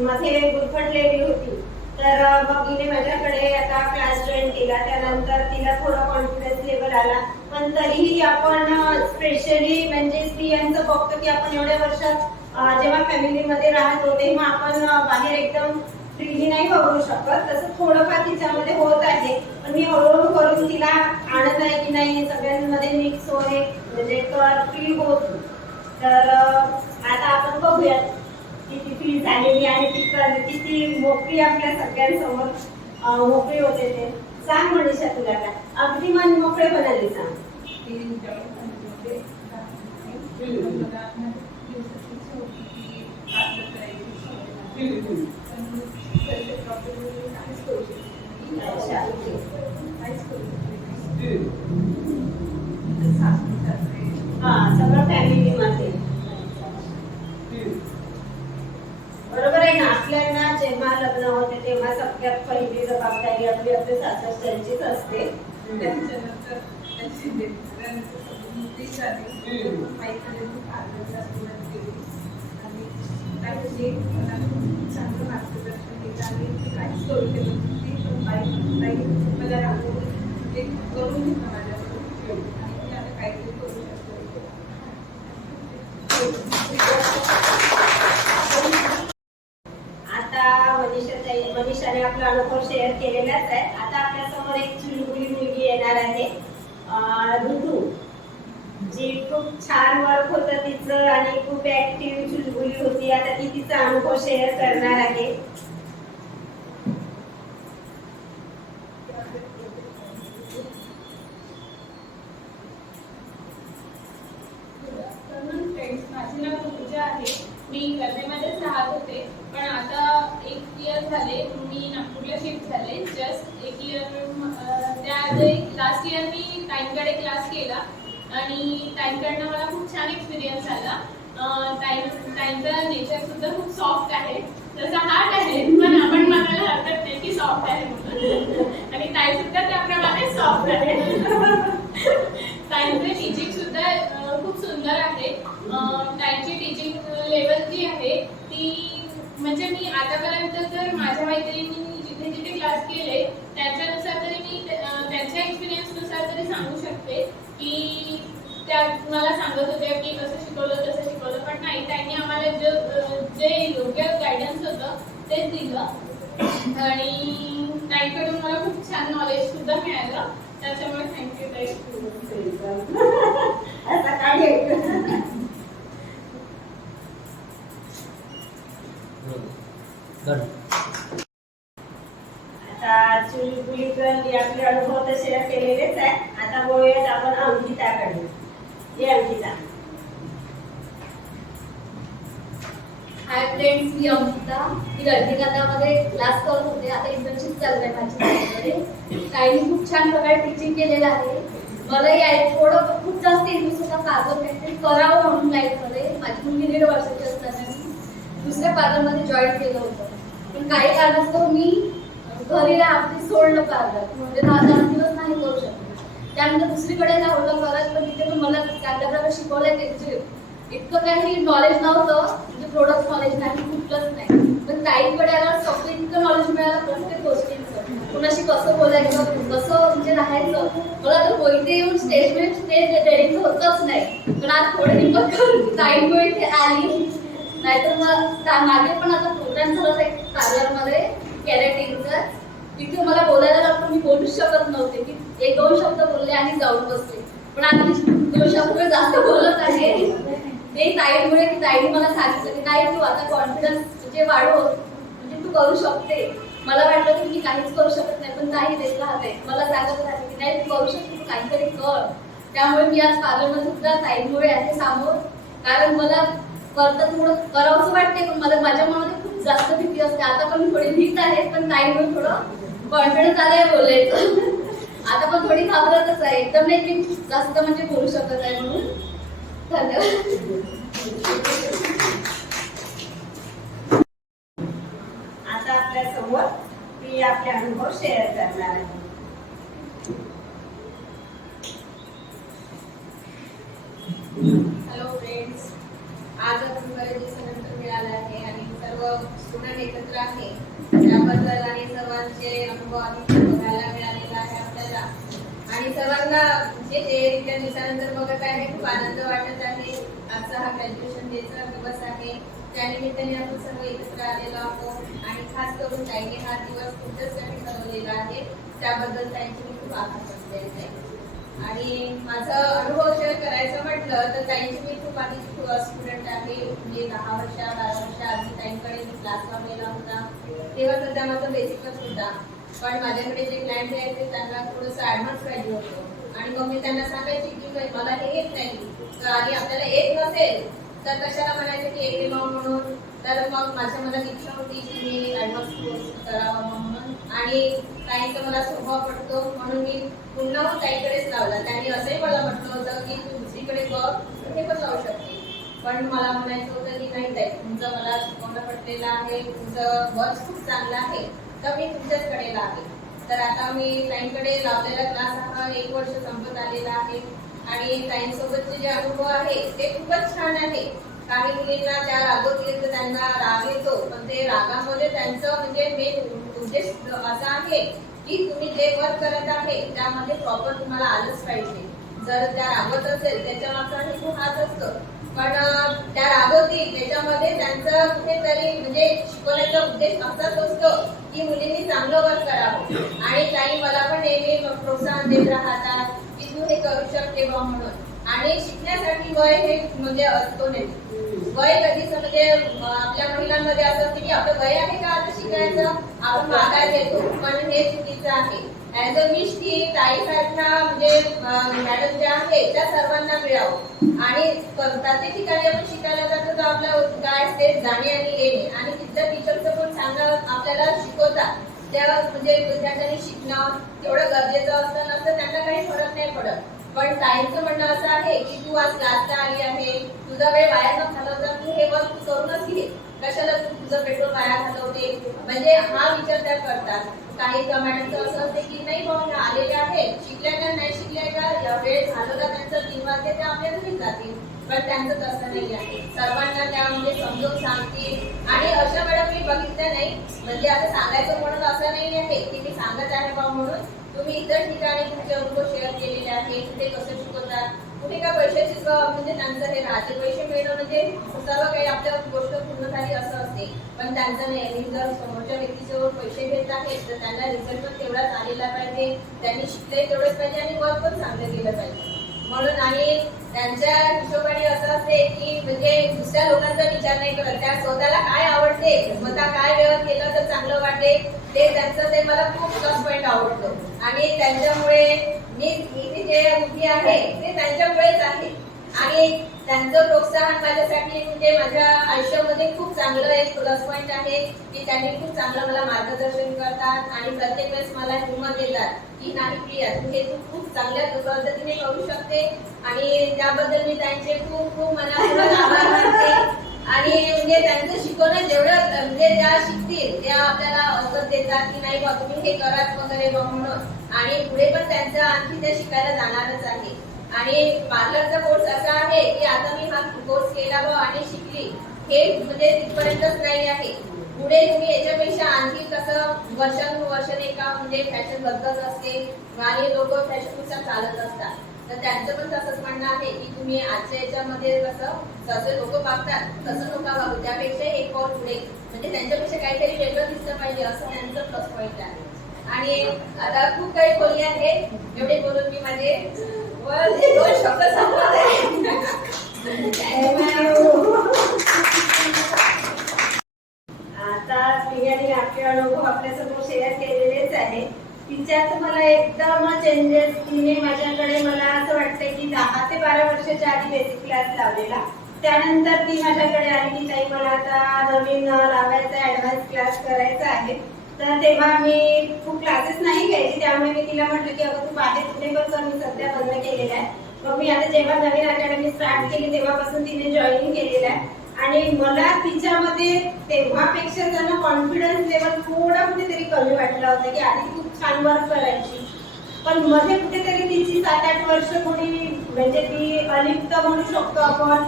मध्ये गुरफटलेली होती. तर मग हिने माझ्याकडे आता क्लास जॉईन केला. त्यानंतर तिला थोडा कॉन्फिडन्स लेवल आला. पण तरीही आपण स्पेशली म्हणजे स्त्रियांचं बघतो की आपण एवढ्या वर्षात जेव्हा फॅमिलीमध्ये राहतो तेव्हा आपण बाहेर एकदम फ्रीली नाही वावरू शकत. तसं थोडंफार तिच्यामध्ये होत आहे. पण मी हळूहळू करून तिला आणत आहे की नाही सगळ्यांमध्ये मिक्स होणे म्हणजे फील होत. तर आता आपण बघूयात किती फील झालेली आणि किती मोकळी आपल्या सगळ्यांसमोर मोकळी होते ते. सांग मनीषा तुला काय अगदी मन मोकळेपणाने सांग. सगळं फॅमिलीमध्ये बरोबर आहे ना. आपल्याला जेव्हा लग्न होते तेव्हा सगळ्यात पहिली जबाबदारी आपली आपल्या सासरच्यांचीच असते. आता मनीषाने आपला अनुभव शेअर केलेलाच आहे. आता आपल्या समोर एक चुलबुली मुलगी येणार आहे ऋतू, जी खूप छान वर्क होतं तिचं आणि खूप ऍक्टिव्ह चुलबुली होती. आता ती तिचा अनुभव शेअर करणार आहे. माझे नाव ऋतुजा आहे. मी वर्धेमध्येच राहत होते, पण आता 1 इयर झाले मी नागपूरला शिफ्ट झाले. जस्ट 1 इयर त्याआधी लास्ट इयर मी ताईंकडे क्लास केला आणि ताईंकडनं मला खूप छान एक्सपिरियन्स आला. ताईंचं नेचर सुद्धा खूप सॉफ्ट आहे, तसा हार्ड आहे, पण आपण म्हणायला हरकत नाही की सॉफ्ट आहे म्हणून. आणि ताई सुद्धा त्याप्रमाणे सॉफ्ट आहे. ताईंचं टीचिंग सुद्धा खूप सुंदर आहे. ताईंची टीचिंग लेवल जी आहे ती म्हणजे मी आतापर्यंत तर माझ्या मैत्रिणींनी जिथे जिथे क्लास केले त्याच्यानुसार तरी मी त्यांच्या एक्सपिरियन्सनुसार तरी सांगू शकते की त्या मला सांगत होत्या की कसं शिकवलं तसं शिकवलं, पण नाही, त्यांनी आम्हाला जे योग्य गायडन्स होतं तेच दिलं. आणि ताईकडून मला खूप छान नॉलेज सुद्धा मिळालं, त्याच्यामुळे थँक्यू ताई. आता चुलबुलीकडे आपले अनुभव तर शेअर केलेलेच आहे. आता बोलूयात आपण अंकिताकडे. ये अंकिता. हाय फ्रेंड्स, मी अंकिता. मी रजनीकांतामध्ये क्लास करत होते. आता इंटर्नशिप चालू आहे माझी ताईंकडे. ताईंनी खूप छान प्रकारे टीचिंग केलेलं आहे. मला थोडं खूप जास्त इंटरेस्ट होता पार्लर काहीतरी करावं म्हणून लाईफमध्ये. माझी मुलगी 1.5 वर्षाची असताना मी दुसऱ्या पार्लरमध्ये जॉईन केलं होतं, पण काही कारणास्तव मी घरी राहते सोडलं पार्लर, म्हणजे 10 दिवस नाही करू शकले. त्यानंतर दुसरीकडे लावलं करत, पण तिथे पण मला चांगल्या प्रकारे शिकवलं. त्यांचे इतकं काही नॉलेज नव्हतं, म्हणजे प्रोडक्ट नॉलेज नाही, कुठलंच नाही. पण ताईकडे आल्यावर सगळं इतकं नॉलेज मिळालं प्रत्येक गोष्टींचं, कुणाशी कसं बोलायचं, कसं म्हणजे राहायचं. मला तर बोलते येऊन स्टेज ट्रेनिंग होतच नाही, पण आज थोडे हिंमत करून ताईमुळे इथे आली. नाहीतर मग मागे पण आता प्रोग्राम झाला होता एक पार्लरमध्ये कॅरेटिंगचा. तिथे मला बोलायला लागलं, मी बोलूच शकत नव्हते की 1-2 शब्द बोलले आणि जाऊन बसले. पण आता मी 2 शब्द जास्त बोलत आहे ते ताईमुळे, की ताईने मला सांगितलं की नाही, तू आता कॉन्फिडन्स म्हणजे वाढव, म्हणजे तू करू शकते. मला वाटलं की मी काहीच करू शकत नाही, पण ताई देत राहते, मला सांगत राहते की नाही, तू करू शकते, तू काहीतरी कर. त्यामुळे मी आज पार्लरमध्ये सुद्धा ताईमुळे आहे समोर. कारण मला करता थोडं करावंसं वाटते, पण मला माझ्या मनामध्ये खूप जास्त भीती असते. आता पण थोडी भीत आहे, पण ताईमुळे थोडं कॉन्फिडन्स आलाय बोलायचं. आता पण थोडी घाबरतच आहे, एकदम नाही की जास्त म्हणजे बोलू शकत आहे म्हणून. धन्यवाद. आता आपल्या समोर ती आपले अनुभव शेअर करणार आहे. हॅलो फ्रेंड्स, आज आपण बरेच दिवसानंतर मिळाले आहे आणि सर्व स्टुडंट एकत्र आहे त्याबद्दल आणि सर्वांचे अनुभव आधी बघायला मिळालेला आहे आपल्याला. आणि सर्वांना जे इतक्या दिवसानंतर बघत आहे खूप आनंद वाटत आहे. आजचा हा ग्रॅज्युएशन डेचा दिवस आहे, त्यानिमित्ताने आपण सर्व एकत्र आलेलो आहोत आणि खास करून ताईने हा दिवस तुमच्यासाठी ठरवलेला आहे, त्याबद्दल ताईंचे मी खूप आभार मानते आहे. आणि माझा अनुभव शेअर करायचं म्हटलं तर ताईंची मी खूप आधी स्टुडंट आहे. म्हणजे 10 वर्ष 12 वर्ष आधी ताईंकडे मी क्लास लावलेला होता, तेव्हा सध्या माझं बेसिकच होता. पण माझ्याकडे जे क्लायंट यायचे त्यांना थोडंसं ॲडव्हान्स पाहिजे होतं आणि मग मी त्यांना सांगायची की मला हे येत नाही. तर आणि आपल्याला येत नसेल तर कशाला म्हणायचं की येते म्हणून. तर मग माझ्या मनात इच्छा होती की मी ॲडव्हान्स कोर्स करावा म्हणून, आणि ताईंचा मला स्वभाव पडतो म्हणून मी पुन्हा ताईकडेच लावला. त्यांनी असंही मला म्हटलं होतं की तू दुसरीकडे बघ, हे पण लावू शकते. पण मला म्हणायचं होतं की नाही ताई, तुमचं मला शिकवणं पडलेलं आहे, तुमचं वर्क खूप चांगलं आहे, तर मी तुमच्याचकडे लावेल. तर आता मी ताईंकडे लावलेला क्लास हा 1 वर्ष संपत आलेला आहे आणि ताईंसोबतचे जे अनुभव आहे ते खूपच छान आहे. काही मुलींना त्या रागवतील तर त्यांना राग येतो, पण ते रागामध्ये त्यांचं म्हणजे मेन उद्देश असा आहे की तुम्ही जे वर्क करत आहे त्यामध्ये प्रॉपर तुम्हाला आलंच पाहिजे. जर त्या रागवत असेल त्याच्या मागचा हेतू हाच असतो, पण त्या रागवतील त्याच्यामध्ये त्यांचं कुठेतरी म्हणजे शिकवण्याचा उद्देश असाच असतो की मुलींनी चांगलं वर्क करावं. आणि ताई मला पण नेहमी प्रोत्साहन देत राहतात की तू हे करू शकते बा म्हणून. आणि शिकण्यासाठी वय हे म्हणजे असतो नाही. वय कधीच म्हणजे आपल्या महिलांमध्ये असं असते की आपलं वय आहे का आता शिकायचं, आपण मागायला येतो, पण हे चुकीचं आहे. ऍज अ विश की ताईसारख्या म्हणजे मॅडम ज्या आहेत त्या सर्वांना मिळावं. आणि प्रत्येक ठिकाणी आपण शिकायला जातो तर आपलं काय असते जाणे आणि येणे, आणि तिथल्या टीचरचं पण चांगलं आपल्याला शिकवतात तेव्हा म्हणजे विद्यार्थ्यांनी शिकणं तेवढं गरजेचं असतं. नसतं त्यांना काही फरक नाही पडत. पण ताईंचं म्हणणं असं आहे की तू आज क्लासला आली आहे, तुझा वेळ वाया न घालवता तू हे वर्क तू करूनच घे, कशाला तू तुझं पेट्रोल वाया घालवते, म्हणजे हा विचार त्या करतात. काही मॅडमचं असं असते की नाही बाबा ह्या आलेल्या आहेत, शिकल्या का नाही शिकल्या का, या वेळ घालवला त्यांचं 3 वाजता त्या आपल्या घरी जातील. पण त्यांचं तसं नाही आहे, सर्वांना त्या म्हणजे समजून सांगतील. आणि अशा मॅडम मी बघितल्या नाही, म्हणजे आता सांगायचं म्हणून असं नाही आहे की मी सांगत आहे बा म्हणून. तुम्ही इतर ठिकाणी तुमचे अनुभव शेअर केलेले आहे, कुठे कसं शिकवतात, कुठे का पैशाची म्हणजे त्यांचं हे राहते, पैसे मिळणं म्हणजे सर्व काही आपल्या गोष्ट पूर्ण झाली असं असते. पण त्यांचं नाही, जर समोरच्या व्यक्तीजवळ पैसे घेत आहेत तर त्यांना रिझल्ट पण तेवढाच आलेला पाहिजे, त्यांनी शिकले तेवढंच पाहिजे आणि वर्क पण चांगलं केलं पाहिजे म्हणून. आणि त्यांच्या हिशोबाने असं असते की म्हणजे दुसऱ्या लोकांचा विचार नाही करत, त्या स्वतःला काय आवडते, स्वतः काय व्यवहार केलं तर चांगलं वाटेल ते त्यांचं, ते मला खूप प्लस पॉईंट आवडतं. आणि त्यांच्यामुळे मी इथे जे उभी आहे ते त्यांच्यामुळेच आहे. आणि त्यांचं प्रोत्साहन माझ्यासाठी म्हणजे माझ्या आयुष्यामध्ये खूप चांगलं एक प्लस पॉईंट आहे की त्यांनी खूप चांगलं मला मार्गदर्शन करतात आणि प्रत्येक वेळेस मला हिंमत देतात की नाही प्रिया तू हे तू खूप चांगल्या पद्धतीने करू शकते. आणि त्याबद्दल मी त्यांचे खूप खूप मनापासून आभार मानते. आणि म्हणजे त्यांचं शिकवणं जेवढं म्हणजे त्या शिकतील त्या आपल्याला अवगत देतात की नाही बा तुम्ही हे कराच वगैरे बा म्हणून. आणि पुढे पण त्यांचं आणखी ते शिकायला जाणारच आहे. आणि पार्लरचा कोर्स असा आहे की आता मी हा कोर्स केला बा आणि शिकली हे म्हणजे तिथपर्यंतच नाही आहे, पुढे तुम्ही याच्यापेक्षा आणखी कसं वर्षानुवर्ष नाही का म्हणजे फॅशन बदलत असते आणि लोक फॅशननुसार चालत असतात. तर त्यांचं पण तसंच म्हणणं आहे की तुम्ही आजच्या याच्यामध्ये जसं लोक वागतात तसं लोक वागू, त्यापेक्षा एक पाऊल पुढे म्हणजे त्यांच्यापेक्षा काहीतरी वेगळं दिसलं पाहिजे असं त्यांचं प्लस पॉईंट आहे. आणि आता खूप काही बोलली आहे, एवढे बोलून मी माझे 2 शब्द संपवत आहे. आता प्रियाने आपले अनुभव आपल्यासमोर शेअर केलेलेच आहे. तिच्यात मला एकदम चेंजेस तिने माझ्याकडे मला असं वाटतं की 10 ते 12 वर्षाच्या आधी बेसिक क्लास लावलेला, त्यानंतर ती माझ्याकडे आली की ताई मला आता नवीन लावायचा ऍडव्हान्स क्लास करायचा आहे. तर तेव्हा मी खूप क्लासेस नाही घ्यायची, त्यामुळे मी तिला म्हटलं की अगं तू बाहेर कुठे पण कर, मी सध्या बंद केलेला आहे. मग मी आता जेव्हा नवीन अकॅडमी स्टार्ट केली तेव्हापासून तिने जॉईनिंग केलेलं आहे. आणि मला तिच्यामध्ये तेव्हापेक्षा त्यांना कॉन्फिडन्स लेवल थोडा कुठेतरी कमी वाटला होता की आधी खूप छान वर्क करायची, पण मध्ये कुठेतरी तिची 7-8 वर्ष कोणी म्हणजे ती अलिप्त म्हणू शकतो आपण,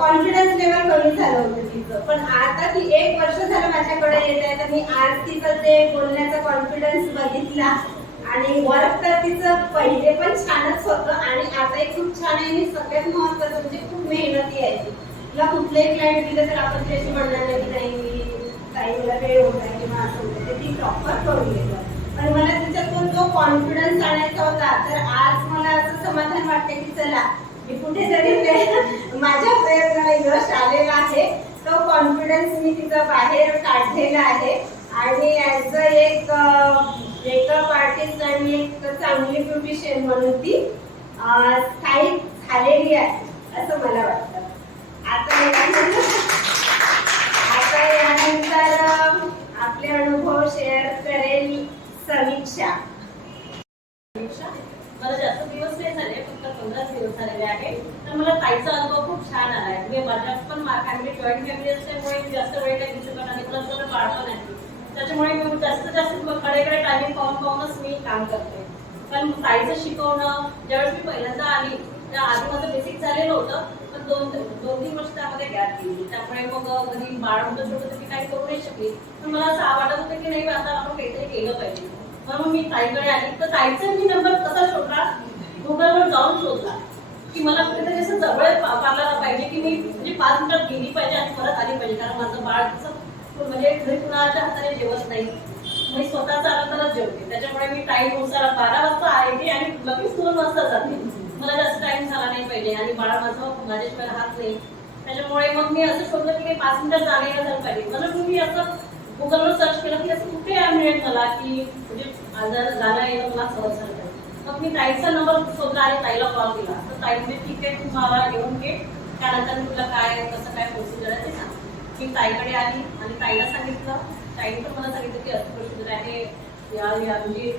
कॉन्फिडन्स लेवल कमी झालं होतं तिचं. पण आता ती 1 वर्ष झालं माझ्याकडे येत आहे, तर मी आज तिचं ते बोलण्याचा कॉन्फिडन्स बघितला. आणि वर्क तर तिचं पहिले पण छानच होतं आणि आताही खूप छान आहे. आणि सगळ्यात महत्त्वाचं म्हणजे खूप मेहनती आहे ती. तिला कुठलंही क्लायंट दिलं तर आपण त्याची म्हणणार नाही की नाही मी काही मला वेळ होत आहे किंवा असं होतं, ते ती प्रॉपर करून घेतं. पण मला तिच्यातून जो कॉन्फिडन्स आणायचा होता, तर आज मला असं समाधान वाटतं की चला मी कुठेतरी माझ्या प्रयत्नाला यश आलेलं आहे. तो कॉन्फिडन्स मी तिचा बाहेर काढलेला आहे. आणि ॲज अ एक मेकअप आर्टिस्ट आणि एक चांगली ब्युटिशियन म्हणून ती स्थायिक झालेली आहे असं मला वाटतं. आता यानंतर आपले अनुभव शेअर करेल समीक्षा. मला जास्त दिवस नाही झाले, फक्त 15 दिवस झालेले आहे. तर मला ताईचा अनुभव खूप छान आला आहे. मी माझ्या पण फॅमिली जॉईंट फॅमिली असल्यामुळे जास्त वेळ नाही दिसत आणि प्लस माझं बाळ पण आहे, त्याच्यामुळे मी जास्तीत जास्त कडेकडे टायमिंग पाहूनच मी काम करते. पण ताईचं शिकवणं ज्यावेळेस मी पहिल्यांदा आली त्या आधी माझं बेसिक झालेलं होतं, पण 2-3 वर्ष त्यामध्ये गॅप गेली. त्यामुळे मग घरी बाळ होतं छोटं तर मी काही करू नाही शकली. पण मला असं वाटत होतं की नाही आता आपण काहीतरी केलं पाहिजे. म्हणून मी ताईकडे आली. तर ताईचा मी नंबर कसा शोधला, गुगलवर जाऊन शोधला की मला कुठेतरी असं जवळ पार्लरला पाहिजे की मी म्हणजे 5 मिनिटात गेली पाहिजे आणि परत आली पाहिजे. कारण माझं बाळ कसं म्हणजे घरी कुणाच्या हाताने जेवत नाही, मी स्वतःचा आनंदालाच जेवते. त्याच्यामुळे मी टाईमनुसार 12 वाजता येते आणि लगेच 2 वाजता जाते. मला जास्त टाइम झाला नाही पाहिजे आणि बाळ माझ्याशिवाय राहत नाही. त्याच्यामुळे मग मी असं शोधलं की 5 मिनिटात जाण्याला झालं पाहिजे. म्हणून मी असं गुगलवर सर्च केलं की असं कुठे मिळेल मला की म्हणजे जाणं येणं मला सहज झालं. मग मी ताईचा नंबर शोधला आणि ताईला कॉल केला. तर ताई म्हणजे ठीक आहे तू मला घेऊन घे, त्यानंतर मी तुला काय कसं काय प्रोसिजर आहे ते सांग. मी ताईकडे आली आणि ताईला सांगितलं. ताईने पण मला सांगितलं की असं प्रोसिजर आहे, म्हणजे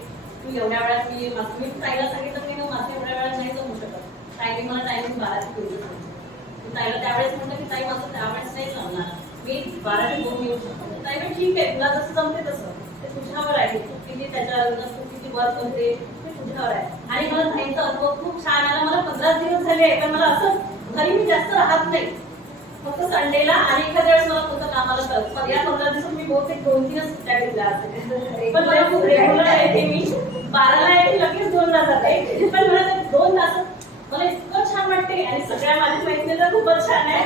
तू एवढ्या वेळात मी ताईला सांगितलं की माझं एवढ्या वेळात नाही जमू शकत. ताईने मला टायमिंग 12 ते 2 सांगितलं. ताईला त्यावेळेस म्हटलं की ताई माझं त्यावेळेस नाही जमणार, मी 12 ते 2 येऊ शकतो. ताई पण ठीक आहे, तुला जसं जमते तसं, ते तुझ्यावर आहे, तू किती त्याच्यावर तू किती वर्क करते ते तुझ्यावर आहे. आणि मला ताईचा अनुभव खूप छान आला. मला 15 दिवस झाले पण मला असं घरी मी जास्त राहत नाही, फक्त संडेला आणि एखाद्या वेळेस मला कोणतं कामाला करत. पण या 15 दिवसात मी बहुतेक 2-3 सुट्ट्या घेतल्या असेल. पण मला खूप रेग्युलर येते, मी 12ला येते, लगेच 2ला जाते. पण मला ते 2 तास मला इतकं छान वाटते आणि सगळ्या माझ्या मैत्रिणी खूपच छान आहे.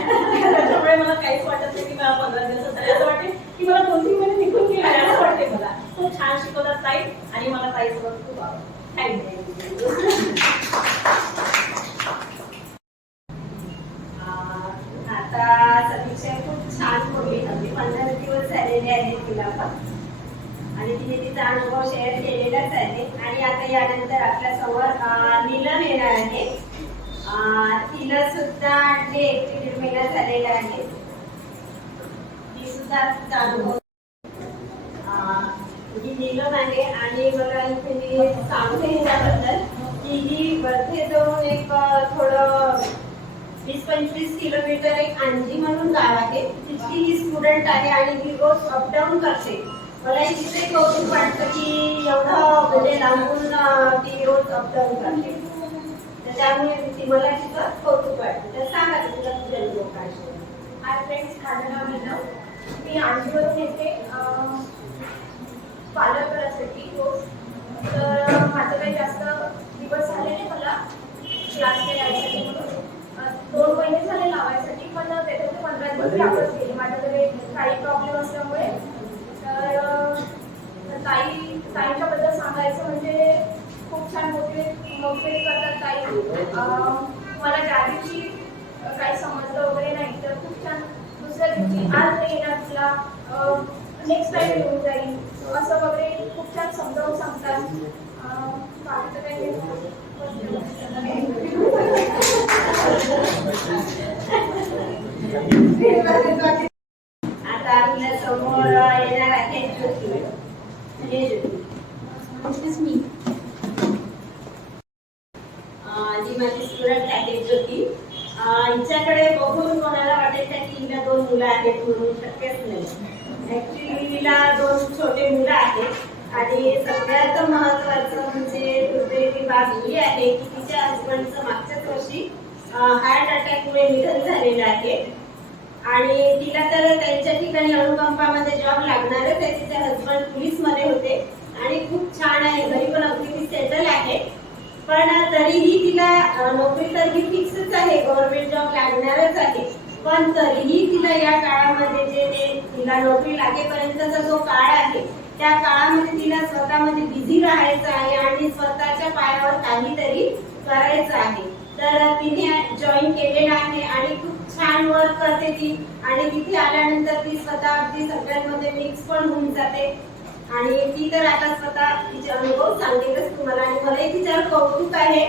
त्याच्यामुळे मला काहीच वाटत नाही की मला 15 दिवस झाले. असं वाटते की मला 2-3 महिने निघून गेले असं वाटते. मला खूप छान शिकवतात ताई आणि मला ताईसोबत खूप आवडतं. थँक्यू. आता समीक्षा खूप छान बोलली. अगदी 15 दिवस झालेले आहेत तिला पण, आणि तिने तिचा अनुभव शेअर केलेलाच आहे. आणि आता यानंतर आपल्या समोर नीलम येणार आहे. तिला सुद्धा 1.5 महिना झालेला आहे. ती सुद्धा तिचा अनुभव ही नीलम आहे. आणि मला इथे सांगते त्याबद्दल की ही वरती जाऊन एक थोडं 20-25 किलोमीटर एक अंजी म्हणून गाव आहे, तिथली ही स्टुडंट आहे आणि ही रोज अपडाऊन करते. मला इथे कौतुक वाटतं की एवढं म्हणजे लांबून ती रोज अपडाऊन करते, तर त्यामुळे मला तिचं कौतुक वाटतं. तर सांगा तुला तुझ्या अनुभव काय. हाय फ्रेंड्स, माझं नाव नीलम. मी अंजीवरून येते पार्लर करायसाठी रोज. तर माझं काही जास्त दिवस झाले नाही मला क्लासला यायसाठी, म्हणून 2 महिने झाले लावायसाठी. पण त्याच्यात 15 दिवस लागत गेले माझ्याकडे काही प्रॉब्लेम असल्यामुळे. तर ताईंच्याबद्दल सांगायचं म्हणजे खूप छान मोटिवेट करतात ताई. मला ज्या दिवशी काही समजलं वगैरे नाही तर खूप छान दुसऱ्या दिवशी आज नाही येणार तुला, नेक्स्ट टाइम येऊन जाईल असं वगैरे खूप छान समजावून सांगतात. बाकीचं काही आता आपल्या समोर येणार आहे ज्योती. जी माझी स्टुडंट आहे ज्योती. हिच्याकडे बघून कोणाला वाटेल की हिला 2 मुलं आहेत म्हणून शक्यच नाही. ऍक्च्युली हिला 2 छोटे मुलं आहेत आणि सगळ्यात महत्वाचं म्हणजे दुर्दैवी बाब ही आहे की तिच्या हजबंडचं मागच्याच वर्षी हार्ट अटॅकमुळे निधन झालेलं आहे. आणि तिला तर त्यांच्या ठिकाणी अनुकंपामध्ये जॉब लागणारच आहे. तिचे हजबंड पोलीसमध्ये होते आणि खूप छान आहे, घरी पण अगदी ती सेटल आहे. पण तरीही तिला नोकरी तर ही फिक्सच आहे, गव्हर्नमेंट जॉब लागणारच आहे. पण तरीही तिला या काळामध्ये जे तिला नोकरी लागेपर्यंतचा जो काळ आहे त्या काळामध्ये तिला स्वतःमध्ये बिझी राहायचं आहे आणि स्वतःच्या पायावर काहीतरी करायचं आहे. तर तिने जॉईन केलेलं आहे आणि खूप छान वर्क करते ती. आणि तिथे आल्यानंतर ती स्वतः अगदी सगळ्यांमध्ये मिक्स पण होऊन जाते. आणि ती तर आता स्वतः तिचे अनुभव सांगेलच तुम्हाला. आणि मलाही तिच्यावर कौतुक आहे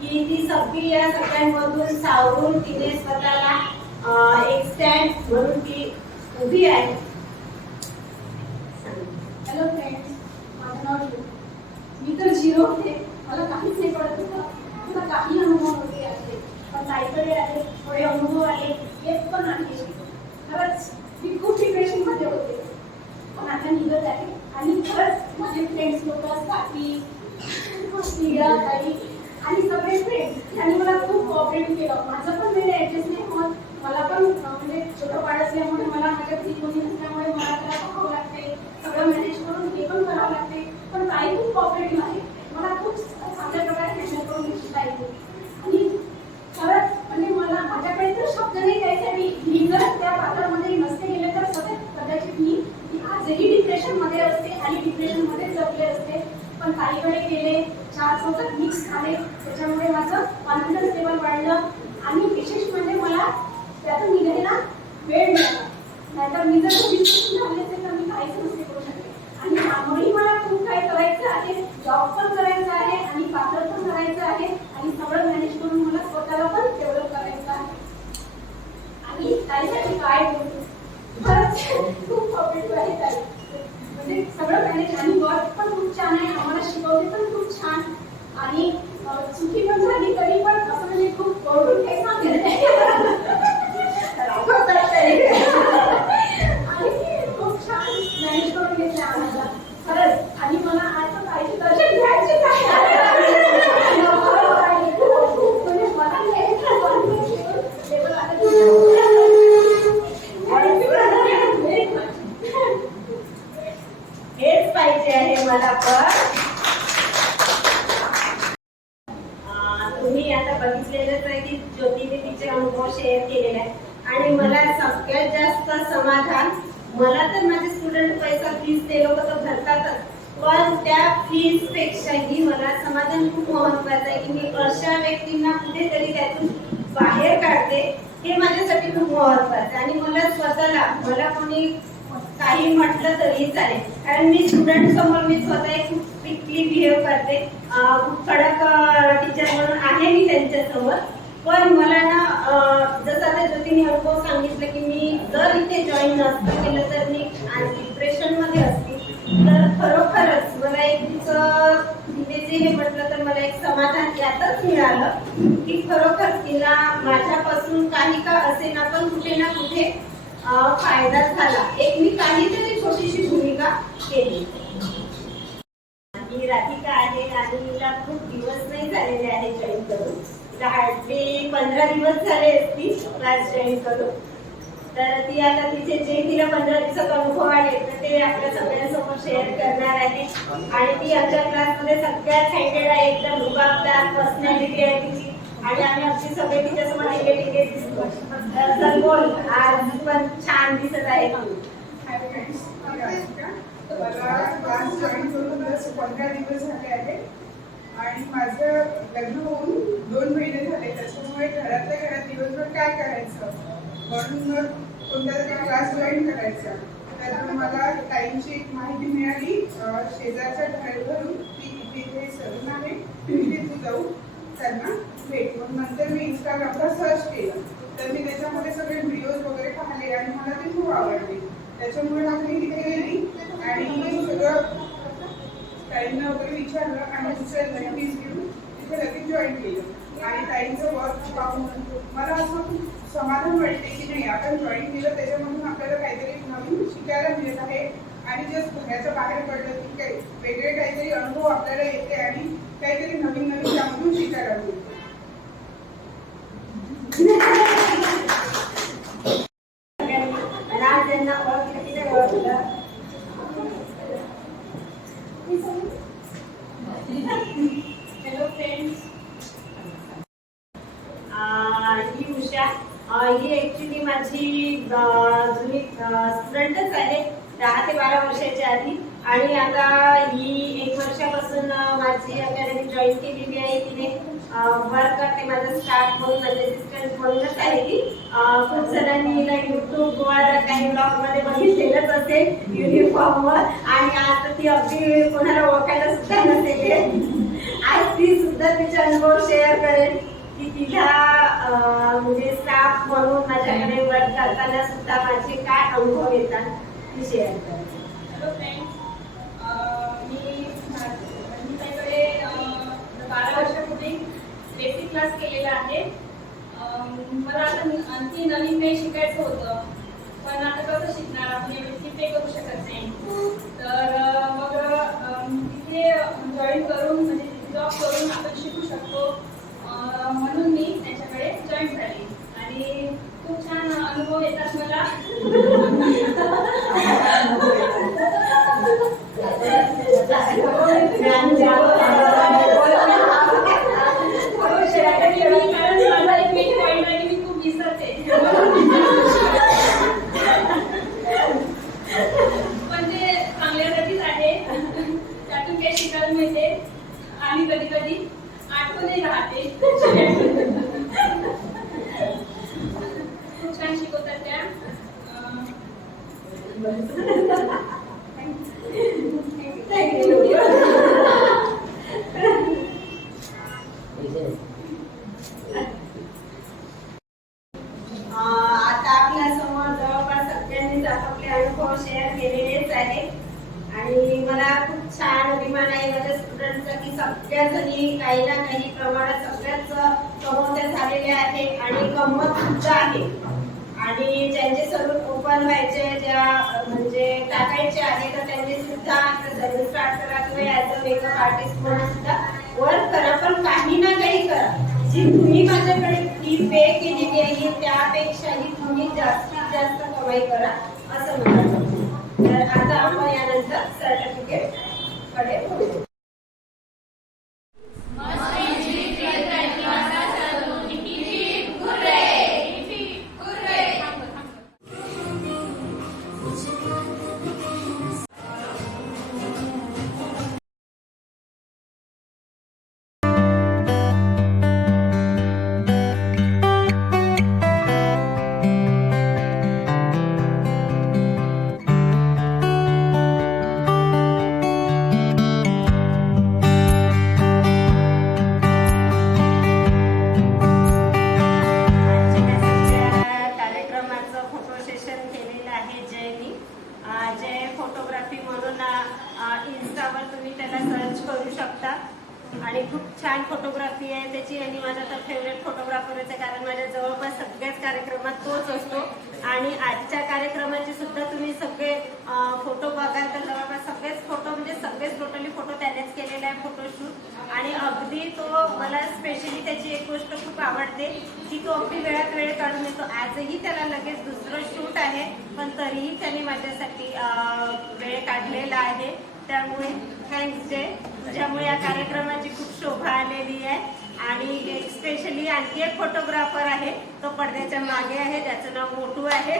की ती सगळी या सगळ्यांमधून सावरून तिने स्वतःला एक स्टँड म्हणून ती उभी आहे. हॅलो फ्रेंड्स, माझं नाव शिव. मी तर 0 होते, मला काहीच नाही कळत होतं, मला काही अनुभव नव्हते आले. पण ताईकडे आले, थोडे अनुभव आले, येत पण आहे. खरंच मी खूप डिप्रेशनमध्ये होते, पण आता निघत आहे. आणि खरंच माझे फ्रेंड्स लोक असतात की ताई आणि सगळे फ्रेंड्स यांनी मला खूप कॉपरेट केलं. माझं पण वेळ ॲडजस्ट नाही होत. मला पण म्हणजे छोटं बाळ असल्यामुळे मला माझ्या घरी कोणी नसल्यामुळे मला त्याला बघावं लागते, सगळं मॅनेज करून हे पण करावं लागते. पण ताई खूप कॉपरेटिव्ह आहे, मला खूप चांगल्या प्रकारे हँडल करून घेतला आहे. आणि खरंच म्हणजे मला माझ्याकडे तर शब्द नाही द्यायसाठी. मी जर त्या पात्रामध्ये नसते गेले तर सतत कदाचित मी आजही डिप्रेशनमध्ये असते आणि डिप्रेशनमध्ये जगले असते. पण ताईकडे गेले, 4 सोबत मिक्स झाले, त्याच्यामुळे माझं कॉन्फिडन्स लेवल वाढलं. आणि विशेष म्हणजे मला त्यातून निघायला वेळ मिळाला. नाहीतर मी जर डिप्रेशन झाले असेल तर मी काहीच नसते करू शकते. आणि त्यामुळेही मला खूप काही करायचं आहे, जॉब पण करायचा आहे आणि पात्र पण करायचं आहे आणि सगळं मॅनेज करून मला स्वतःला पण डेव्हलप करायचं आहे. आणि ताईसाठी काय बोलतो, खरंच खूप कॉपरेटिव्ह आहे ताई. म्हणजे सगळं मॅनेज आणि वर्क पण खूप छान आहे, आम्हाला शिकवते पण खूप ती ज्योतीने तिचे अनुभव शेअर केलेले आहेत आणि मला सगळ्यात जास्त समाधान, मला तर माझे स्टुडंट पैसा फीस ते लोक तर भरतातच, पण त्या फीस पेक्षाही मला समाधान खूप महत्वाचं आहे की मी अशा व्यक्तींना कुठेतरी त्यातून बाहेर काढते, हे माझ्यासाठी खूप महत्वाचं आहे. आणि मला स्वतःला, मला कोणी काही म्हटलं तरी चालेल, कारण मी स्टुडंट समोर मी स्वतः एक खूप स्ट्रिक्टली बिहेव करते, खूप कडक टीचर म्हणून आहे मी त्यांच्या समोर. पण मला ना जसं आता ज्योतीने अनुभव सांगितलं की मी जर इथे जॉईन नसतं केलं तर मी आज डिप्रेशन मध्ये असते, तर खरोखरच मला एक तिने जे हे म्हटलं तर मला एक समाधान यातच मिळालं की खरोखर तिला माझ्यापासून काही का असेना पण कुठे ना कुठे फायदा झाला, एक मी काहीतरी छोटीशी भूमिका केली. मी राधिका आहे आणि मला खूप दिवस नाही झालेले आहे जॉईन करून, हार्डली 15 दिवस झाले असतील क्लास जॉईन करून. तर ती आता तिचे जे तिला 15 दिवसात अनुभव आले तर ते आपल्या सगळ्यांसमोर शेअर करणार आहे. आणि ती आमच्या क्लासमध्ये सगळ्यात हँडेड आहे, एकदम रुबाबदार पर्सनॅलिटी आहे तिची आणि आम्ही आमची सगळे तिच्यासमोर टिके दिसतो. तर बोल, आज पण छान दिसत आहे तू. मला क्लास जॉईन करून 15 दिवस झाले आहे आणि माझं लग्न होऊन 2 महिने झाले, त्याच्यामुळे घरातल्या घरात दिवसभर काय करायचं म्हणून मग कोणत्या तरी क्लास जॉईन करायचा. तर मला टाईमची एक माहिती मिळाली शेजारच्या घरावरून की इथे सलून आहे, तिथे तू जाऊ त्यांना भेट. मग नंतर मी इंस्टाग्रामला सर्च केलं तर मी त्याच्यामध्ये सगळे व्हिडिओज वगैरे पाहिले आणि मला ते खूप आवडले. त्याच्यामुळे मग मी तिथे गेली आणि सगळं ताईंना वगैरे विचारलं आणि दुसऱ्या फीस घेऊन तिथे लगेच जॉईन केलं. आणि ताईंचं वर्क पाहून मला असं खूप समाधान वाटते की नाही, आपण जॉईन केलं त्याच्यामधून आपल्याला काहीतरी नवीन शिकायला मिळत आहे आणि जस्ट घराच्या बाहेर पडलं की काही वेगळे काहीतरी अनुभव आपल्याला येते आणि काहीतरी नवीन नवीन त्यामधून शिकायला मिळते. हॅलो फ्रेंड्स, ही उषा, ही ऍक्च्युली माझी जुनी स्टुडंटच आहे 10 ते 12 वर्षाच्या आधी. आणि आता ही 1 वर्षापासून माझी अकॅडमी जॉईन केलेली आहे. तिने वर्क करते माझा स्टाफ म्हणून, माझे असिस्टंट म्हणूनच आहे ती. खूप जणांनी हिला युट्यूबवर काही ब्लॉगमध्ये बघितलेलंच असेल युनिफॉर्मवर, आणि आज तर ती अगदी कोणाला ओळखायला सुद्धा नसेल. आज ती सुद्धा तिचे अनुभव शेअर करेल की तिला म्हणजे स्टाफ म्हणून माझ्याकडे वर्क करताना सुद्धा माझे काय अनुभव येतात ती शेअर करेल. हॅलो फ्रेंड्स, मी त्याकडे 12 वर्षापूर्वी बेसिक क्लास केलेला आहे. मला आता आणखी नवीन काही शिकायचं होतं, पण आता कसं शिकणार, आपण एवढी पे करू शकत नाही. तर मग तिथे जॉईन करून म्हणजे जॉब करून आपण शिकू शकतो म्हणून मी त्याच्याकडे जॉईन झाली आणि खूप छान अनुभव येतात मला. कारण माझा एक मेन पॉईंट आहे की मी खूप विसरते, पण ते चांगल्यासाठीच आहे. त्यातून काही शिकायला मिळते आणि कधी कधी आठवणही राहते. खूप छान शिकवतात त्या. आता आपल्या समोर जवळपास सगळ्यांनीच आपापले अनुभव शेअर केलेलेच आहे आणि मला खूप छान अभिमान आहे माझ्या स्टुडंटचा की सगळ्या जणी काही ना काही प्रमाणात सगळ्याच कमवत्या झालेल्या आहे आणि कमवत सुद्धा आहे. आणि ज्यांचे सलून ओपन व्हायचे, ज्या म्हणजे टाकायचे आहे तर त्यांनी सुद्धा सलून स्टार्ट करा किंवा ॲज अ मेकअप आर्टिस्ट म्हणून सुद्धा वर्क करा, पण काही ना काही करा. जी तुम्ही माझ्याकडे फी पे केलेली आहे त्यापेक्षाही तुम्ही जास्तीत जास्त कमाई करा असं मला वाटतं. तर आता आपण यानंतर सर्टिफिकेट कडे बोलू. मस्त बरोबरच आहे, कारण माझ्या जवळपास सगळ्याच कार्यक्रमात तोच असतो. आणि आजच्या कार्यक्रमाचे सुद्धा तुम्ही सगळे फोटो बघाल तर जवळपास सगळेच फोटो म्हणजे सगळेच टोटली फोटो त्यानेच केलेले आहे फोटोशूट. आणि अगदी तो मला स्पेशली त्याची एक गोष्ट खूप आवडते की तो अगदी वेळात वेळ काढून येतो. आजही त्याला लगेच दुसरं शूट आहे पण तरीही त्याने माझ्यासाठी वेळ काढलेला आहे. त्यामुळे थँक्स जय, तुझ्यामुळे या कार्यक्रमाची खूप शोभा आलेली आहे. आणि एक स्पेशली आणखी एक फोटोग्राफर आहे, तो पडद्याच्या मागे आहे, त्याचं नाव मोटू आहे.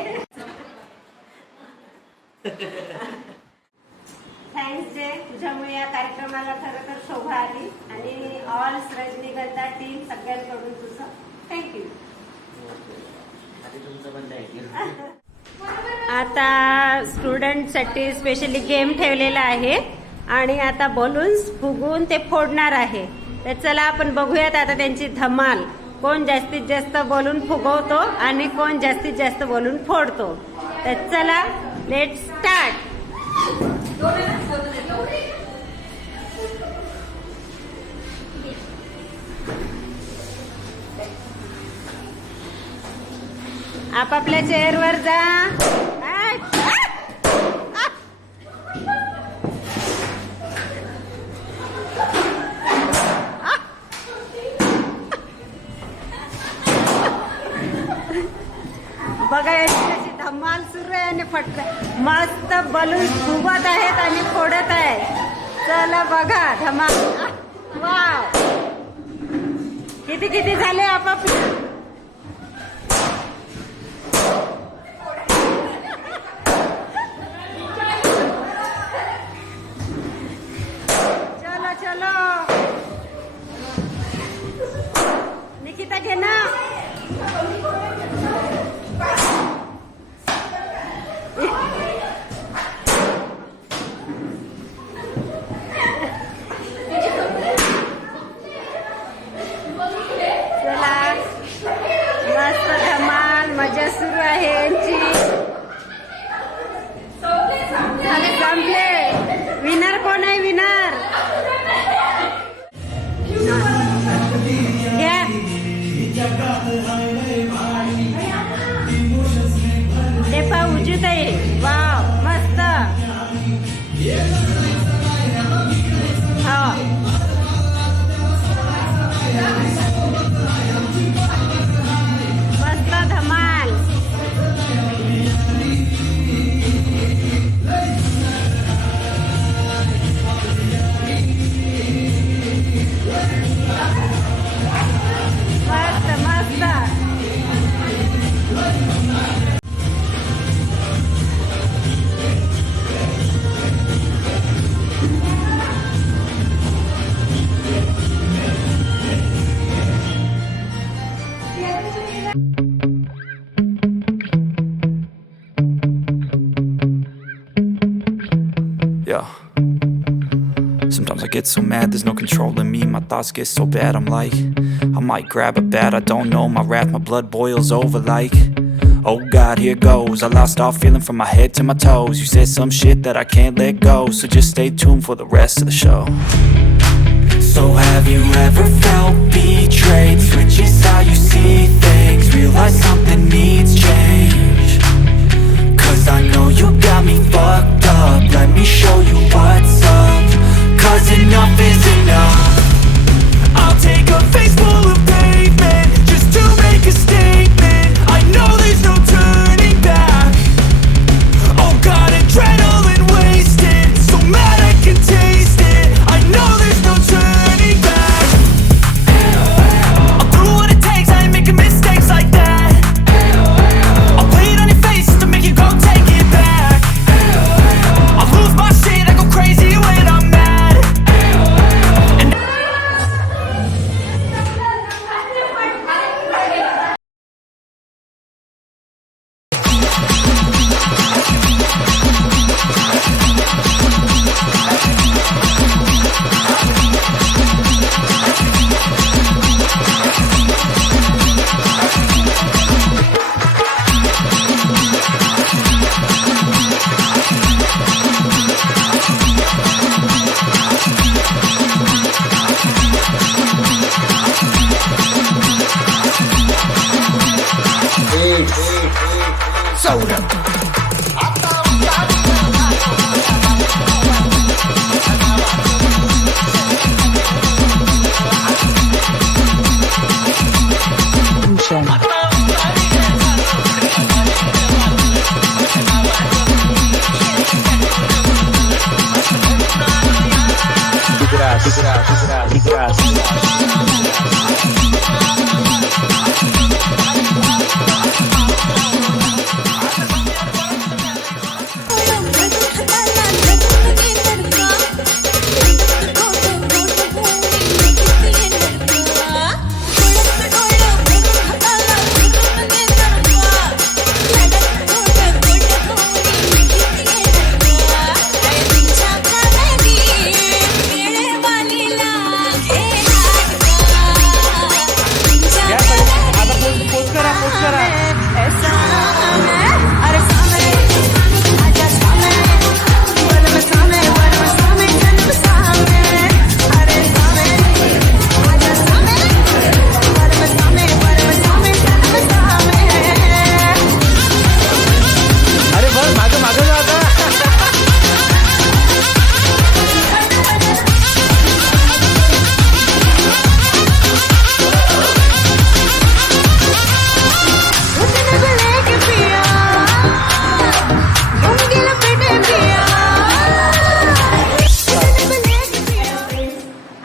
थँक्स जय, तुझ्यामुळे या कार्यक्रमाला खरं तर शोभा आली. आणि ऑल रजनीगंधा टीम सगळ्यांकडून तुझं थँक्यू. आता स्टुडंटसाठी स्पेशली गेम ठेवलेला आहे आणि आता बलून्स फुगून ते फोडणार आहे. तर चला आपण बघूयात आता त्यांची धमाल, कोण जास्तीत जास्त बलून फुगवतो आणि कोण जास्तीत जास्त बलून फोडतो. तर चला लेट स्टार्ट. आपापल्या चेअरवर जा. बघा यांची कशी धमाल सुरू आहे आणि फटका मस्त बलून फुगत आहेत आणि फोडत आहेत. चला बघा धमाल. वाव, किती किती झाले आपापले. चलो चलो निकिता घे ना. मस्त धमाल मजा सुरू आहे यांची. संपले. विनर कोण आहे? विनर घ्या. ते पा उजूत आहे. वाव मस्त. हो मस्त धमाल. मस्त मस्त. Yeah. Sometimes I get so mad, there's no controlling me. My thoughts get so bad, I'm like, I might grab a bat, I don't know. My wrath, my blood boils over like, oh God, here goes. I lost all feeling from my head to my toes. You said some shit that I can't let go, so just stay tuned for the rest of the show. So have you ever felt betrayed? Switches how you see things, realize something needs change. Cause I know you got me fucked up, let me show you what's up. Cause enough is enough. I'll take a face full of pavement just to make a statement. I know there's no turning back. Oh God, adrenaline wasted, so mad I can taste it. I know there's no turning back. I'll do what it takes, I ain't making mistakes.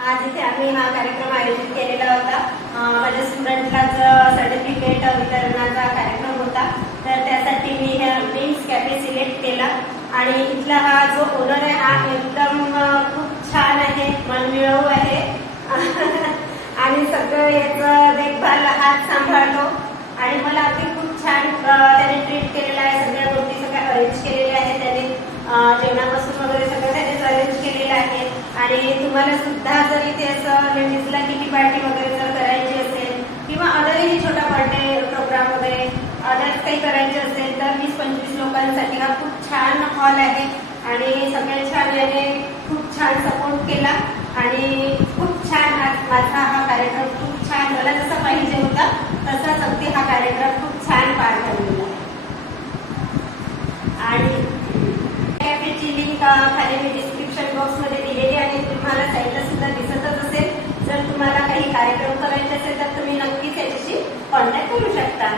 आज इथे आम्ही हा कार्यक्रम आयोजित केलेला होता. माझ्या स्टुडंटलाच certificate वितरणाचा कार्यक्रम होता. तर त्यासाठी मी मीन्स कॅफे सिलेक्ट केला आणि इथला हा जो ओनर आहे हा एकदम खूप छान आहे, मनमिळावू आहे आणि सगळं याचं देखभाल हात सांभाळतो आणि मला अगदी खूप छान त्याने ट्रीट केलेलं आहे. सगळ्या गोष्टी सगळ्या अरेंज केलेल्या आहेत त्याने, जेवणापासून वगैरे सगळं त्यानेच अरेंज केलेलं आहे. आणि तुम्हाला सुद्धा जर इथे असं लेडीजला किटी पार्टी वगैरे जर करायची असेल किंवा अदरही छोटा बर्थडे प्रोग्राम वगैरे अदर काही करायचे असेल तर 20-25 लोकांसाठी हा खूप छान हॉल आहे आणि सगळ्या छान याने खूप छान सपोर्ट केला आणि खूप छान माझा हा कार्यक्रम खूप छान मला जसा पाहिजे होता तसाच अगदी हा कार्यक्रम खूप छान पार पडलेला आहे. आणि कॅफेची लिंक खाली मी डिस्क्रिप्शन बॉक्समध्ये दिलेली आहे, तुम्हाला साईटला सुद्धा दिसतच असेल. जर तुम्हाला काही कार्यक्रम करायचे असेल तर तुम्ही नक्कीच याच्याशी कॉन्टॅक्ट करू शकता.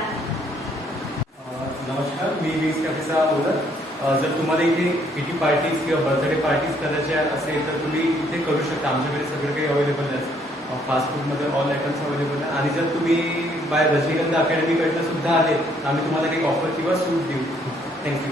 नमस्कार, मी मीन्स कॅफेचा ओनर. जर तुम्हाला इथे किटी पार्टीज किंवा बर्थडे पार्टीज करायच्या असेल तर तुम्ही इथे करू शकता. आमच्याकडे सगळं काही अवेलेबल आहे. फास्ट फूडमध्ये ऑल आयटम्स अवेलेबल आहे आणि जर तुम्ही बाय रजनीगंधा अकॅडमीकडनं सुद्धा आले आम्ही तुम्हाला काही ऑफर किंवा सूट देऊ. थँक्यू.